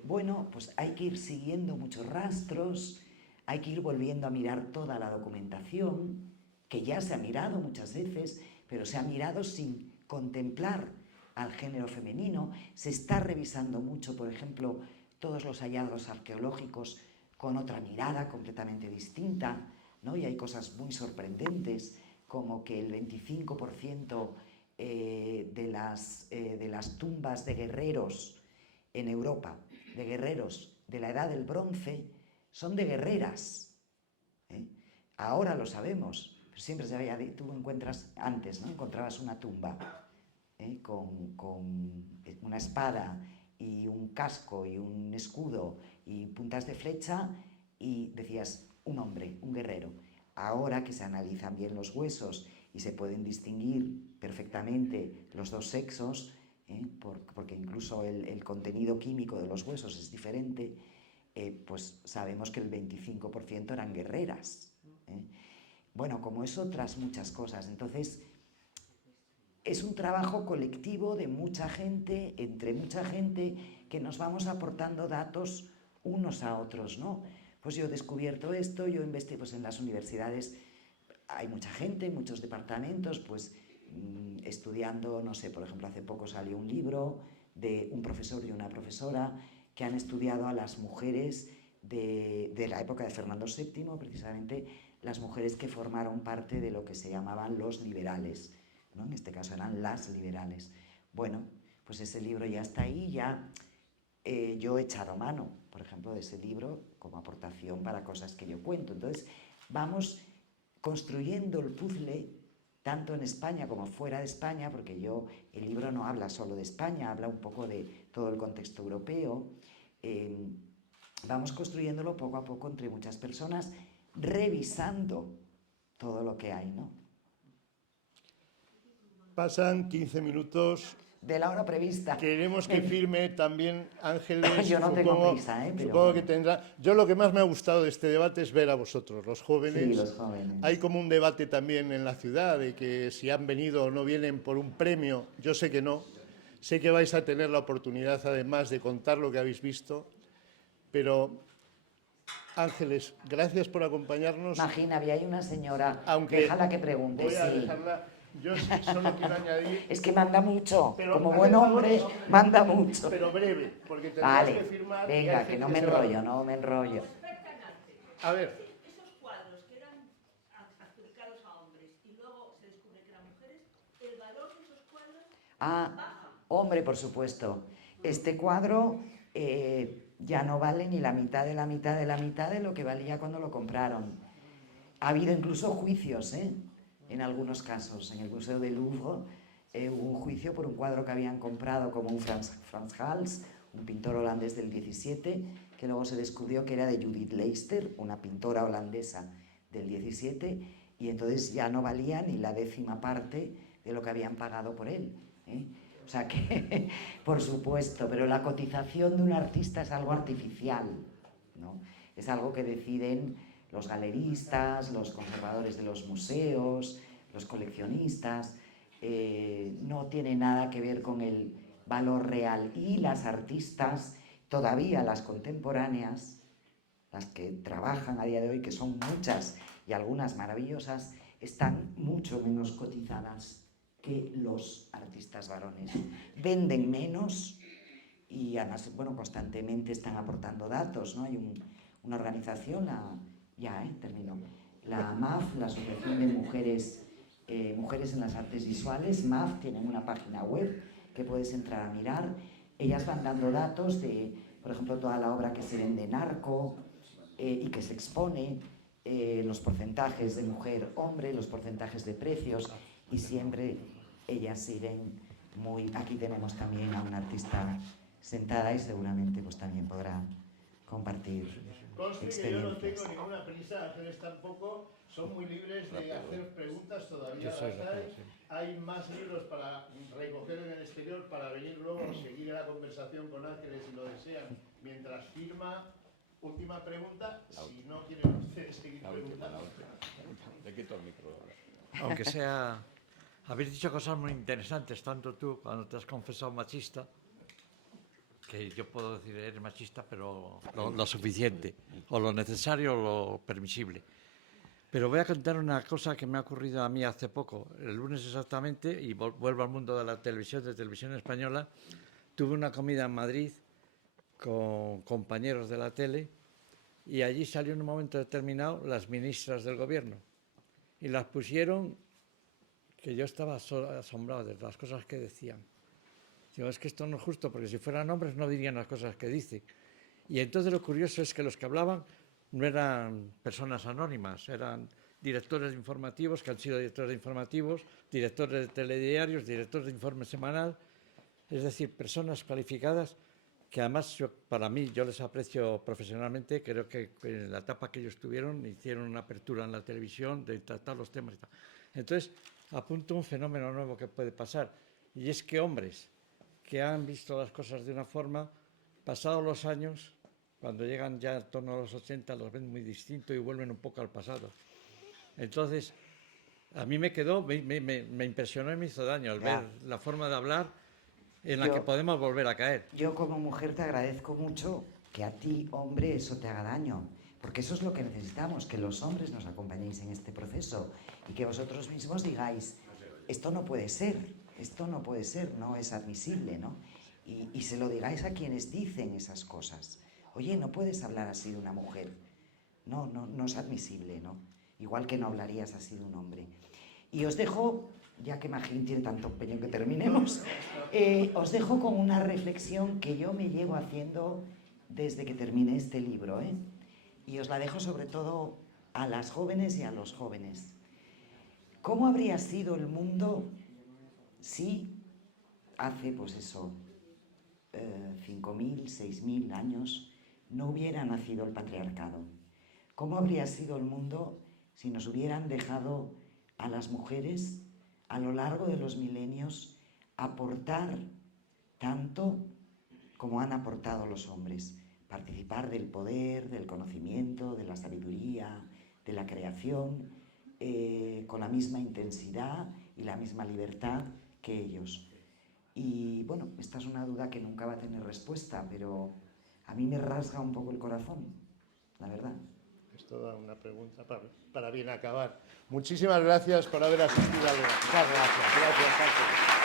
Bueno, pues hay que ir siguiendo muchos rastros, hay que ir volviendo a mirar toda la documentación, que ya se ha mirado muchas veces, pero se ha mirado sin contemplar al género femenino. Se está revisando mucho, por ejemplo, todos los hallazgos arqueológicos con otra mirada completamente distinta, ¿no? Y hay cosas muy sorprendentes, como que el 25% de las tumbas de guerreros en Europa, de guerreros de la Edad del Bronce, son de guerreras. Ahora lo sabemos, pero siempre se había, tú encuentras antes, ¿no? Encontrabas una tumba con una espada y un casco y un escudo y puntas de flecha y decías un hombre, un guerrero. Ahora que se analizan bien los huesos y se pueden distinguir perfectamente los dos sexos, porque incluso el contenido químico de los huesos es diferente, pues sabemos que el 25% eran guerreras. Bueno, como es otras muchas cosas. Entonces, es un trabajo colectivo de mucha gente, entre mucha gente, que nos vamos aportando datos unos a otros, ¿no? Pues yo he descubierto esto, yo investigo, pues en las universidades hay mucha gente, muchos departamentos, pues estudiando, no sé, por ejemplo, hace poco salió un libro de un profesor y una profesora que han estudiado a las mujeres de la época de Fernando VII, precisamente las mujeres que formaron parte de lo que se llamaban los liberales, ¿no? En este caso eran las liberales. Bueno, pues ese libro ya está ahí, ya yo he echado mano, por ejemplo, de ese libro como aportación para cosas que yo cuento. Entonces, vamos construyendo el puzzle, tanto en España como fuera de España, porque el libro no habla solo de España, habla un poco de todo el contexto europeo. Vamos construyéndolo poco a poco entre muchas personas, revisando todo lo que hay, ¿no? Pasan 15 minutos. De la hora prevista. Queremos que firme también Ángeles. Yo no tengo prisa, pero supongo que tendrá. Yo lo que más me ha gustado de este debate es ver a vosotros, los jóvenes. Sí, los jóvenes. Hay como un debate también en la ciudad de que si han venido o no vienen por un premio. Yo sé que no. Sé que vais a tener la oportunidad, además, de contar lo que habéis visto. Pero, Ángeles, gracias por acompañarnos. Imagina, había ahí una señora. Aunque déjala que pregunte. Voy a sí. dejarla. Yo solo quiero añadir... Es que manda mucho, pero como buen hombre, manda mucho. Pero breve, porque tendrás que firmar... Venga, que no me enrollo, no me enrollo. A ver. Esos cuadros que eran adjudicados Ah, hombre, por supuesto. Este cuadro ya no vale ni la mitad de la mitad de la mitad de lo que valía cuando lo compraron. Ha habido incluso juicios, en algunos casos. En el Museo del Louvre hubo un juicio por un cuadro que habían comprado como un Frans Hals, un pintor holandés del 17, que luego se descubrió que era de Judith Leyster, una pintora holandesa del 17, y entonces ya no valía ni la 10ª parte de lo que habían pagado por él. O sea que, por supuesto, pero la cotización de un artista es algo artificial, ¿no? Es algo que deciden los galeristas, los conservadores de los museos, los coleccionistas, no tiene nada que ver con el valor real. Y las artistas, todavía las contemporáneas, las que trabajan a día de hoy, que son muchas y algunas maravillosas, están mucho menos cotizadas que los artistas varones. Venden menos y además, bueno, constantemente están aportando datos, ¿no? Hay una organización, termino, la MAF, la Asociación de Mujeres en las Artes Visuales. MAF tienen una página web que puedes entrar a mirar. Ellas van dando datos de, por ejemplo, toda la obra que se vende en Arco y que se expone, los porcentajes de mujer-hombre, los porcentajes de precios, y siempre ellas siguen muy... Aquí tenemos también a una artista sentada y seguramente pues también podrá compartir Conste experiencias. que yo no tengo ninguna prisa, Ángeles tampoco, son muy libres de hacer preguntas, todavía las hay más libros para recoger en el exterior, para venir luego a seguir la conversación con Ángeles si lo desean, mientras firma. Última pregunta, si no quieren ustedes seguir preguntando. Le quito el micro. Aunque sea... Habéis dicho cosas muy interesantes, tanto tú, cuando te has confesado machista, que yo puedo decir eres machista, pero lo suficiente, o lo necesario o lo permisible. Pero voy a contar una cosa que me ha ocurrido a mí hace poco, el lunes exactamente, y vuelvo al mundo de la televisión, de televisión española. Tuve una comida en Madrid con compañeros de la tele y allí salió en un momento determinado las ministras del gobierno y las pusieron, que yo estaba asombrado de las cosas que decían. Digo, es que esto no es justo, porque si fueran hombres no dirían las cosas que dicen. Y entonces lo curioso es que los que hablaban no eran personas anónimas, eran directores de informativos, que han sido directores de informativos, directores de telediarios, directores de informe semanal, es decir, personas calificadas que además para mí, yo les aprecio profesionalmente. Creo que en la etapa que ellos tuvieron hicieron una apertura en la televisión de tratar los temas y tal. Entonces, apunto un fenómeno nuevo que puede pasar, y es que hombres que han visto las cosas de una forma, pasados los años, cuando llegan ya en torno a los 80, los ven muy distinto y vuelven un poco al pasado. Entonces, a mí me quedó, me impresionó y me hizo daño al ver la forma de hablar en la que podemos volver a caer. Yo como mujer te agradezco mucho que a ti, hombre, eso te haga daño, porque eso es lo que necesitamos, que los hombres nos acompañéis en este proceso y que vosotros mismos digáis, esto no puede ser, no es admisible, ¿no? Y se lo digáis a quienes dicen esas cosas. Oye, no puedes hablar así de una mujer, no es admisible, ¿no? Igual que no hablarías así de un hombre. Y os dejo, ya que Magín tiene tanto empeño que terminemos, os dejo con una reflexión que yo me llevo haciendo desde que terminé este libro, y os la dejo sobre todo a las jóvenes y a los jóvenes. ¿Cómo habría sido el mundo si hace, pues eso, 5.000, 6.000 años no hubiera nacido el patriarcado? ¿Cómo habría sido el mundo si nos hubieran dejado a las mujeres a lo largo de los milenios aportar tanto como han aportado los hombres? Participar del poder, del conocimiento, de la sabiduría, de la creación, con la misma intensidad y la misma libertad que ellos. Y bueno, esta es una duda que nunca va a tener respuesta, pero a mí me rasga un poco el corazón, la verdad. Es toda una pregunta para bien acabar. Muchísimas gracias por haber asistido al debate. Muchas gracias. Gracias, Paco.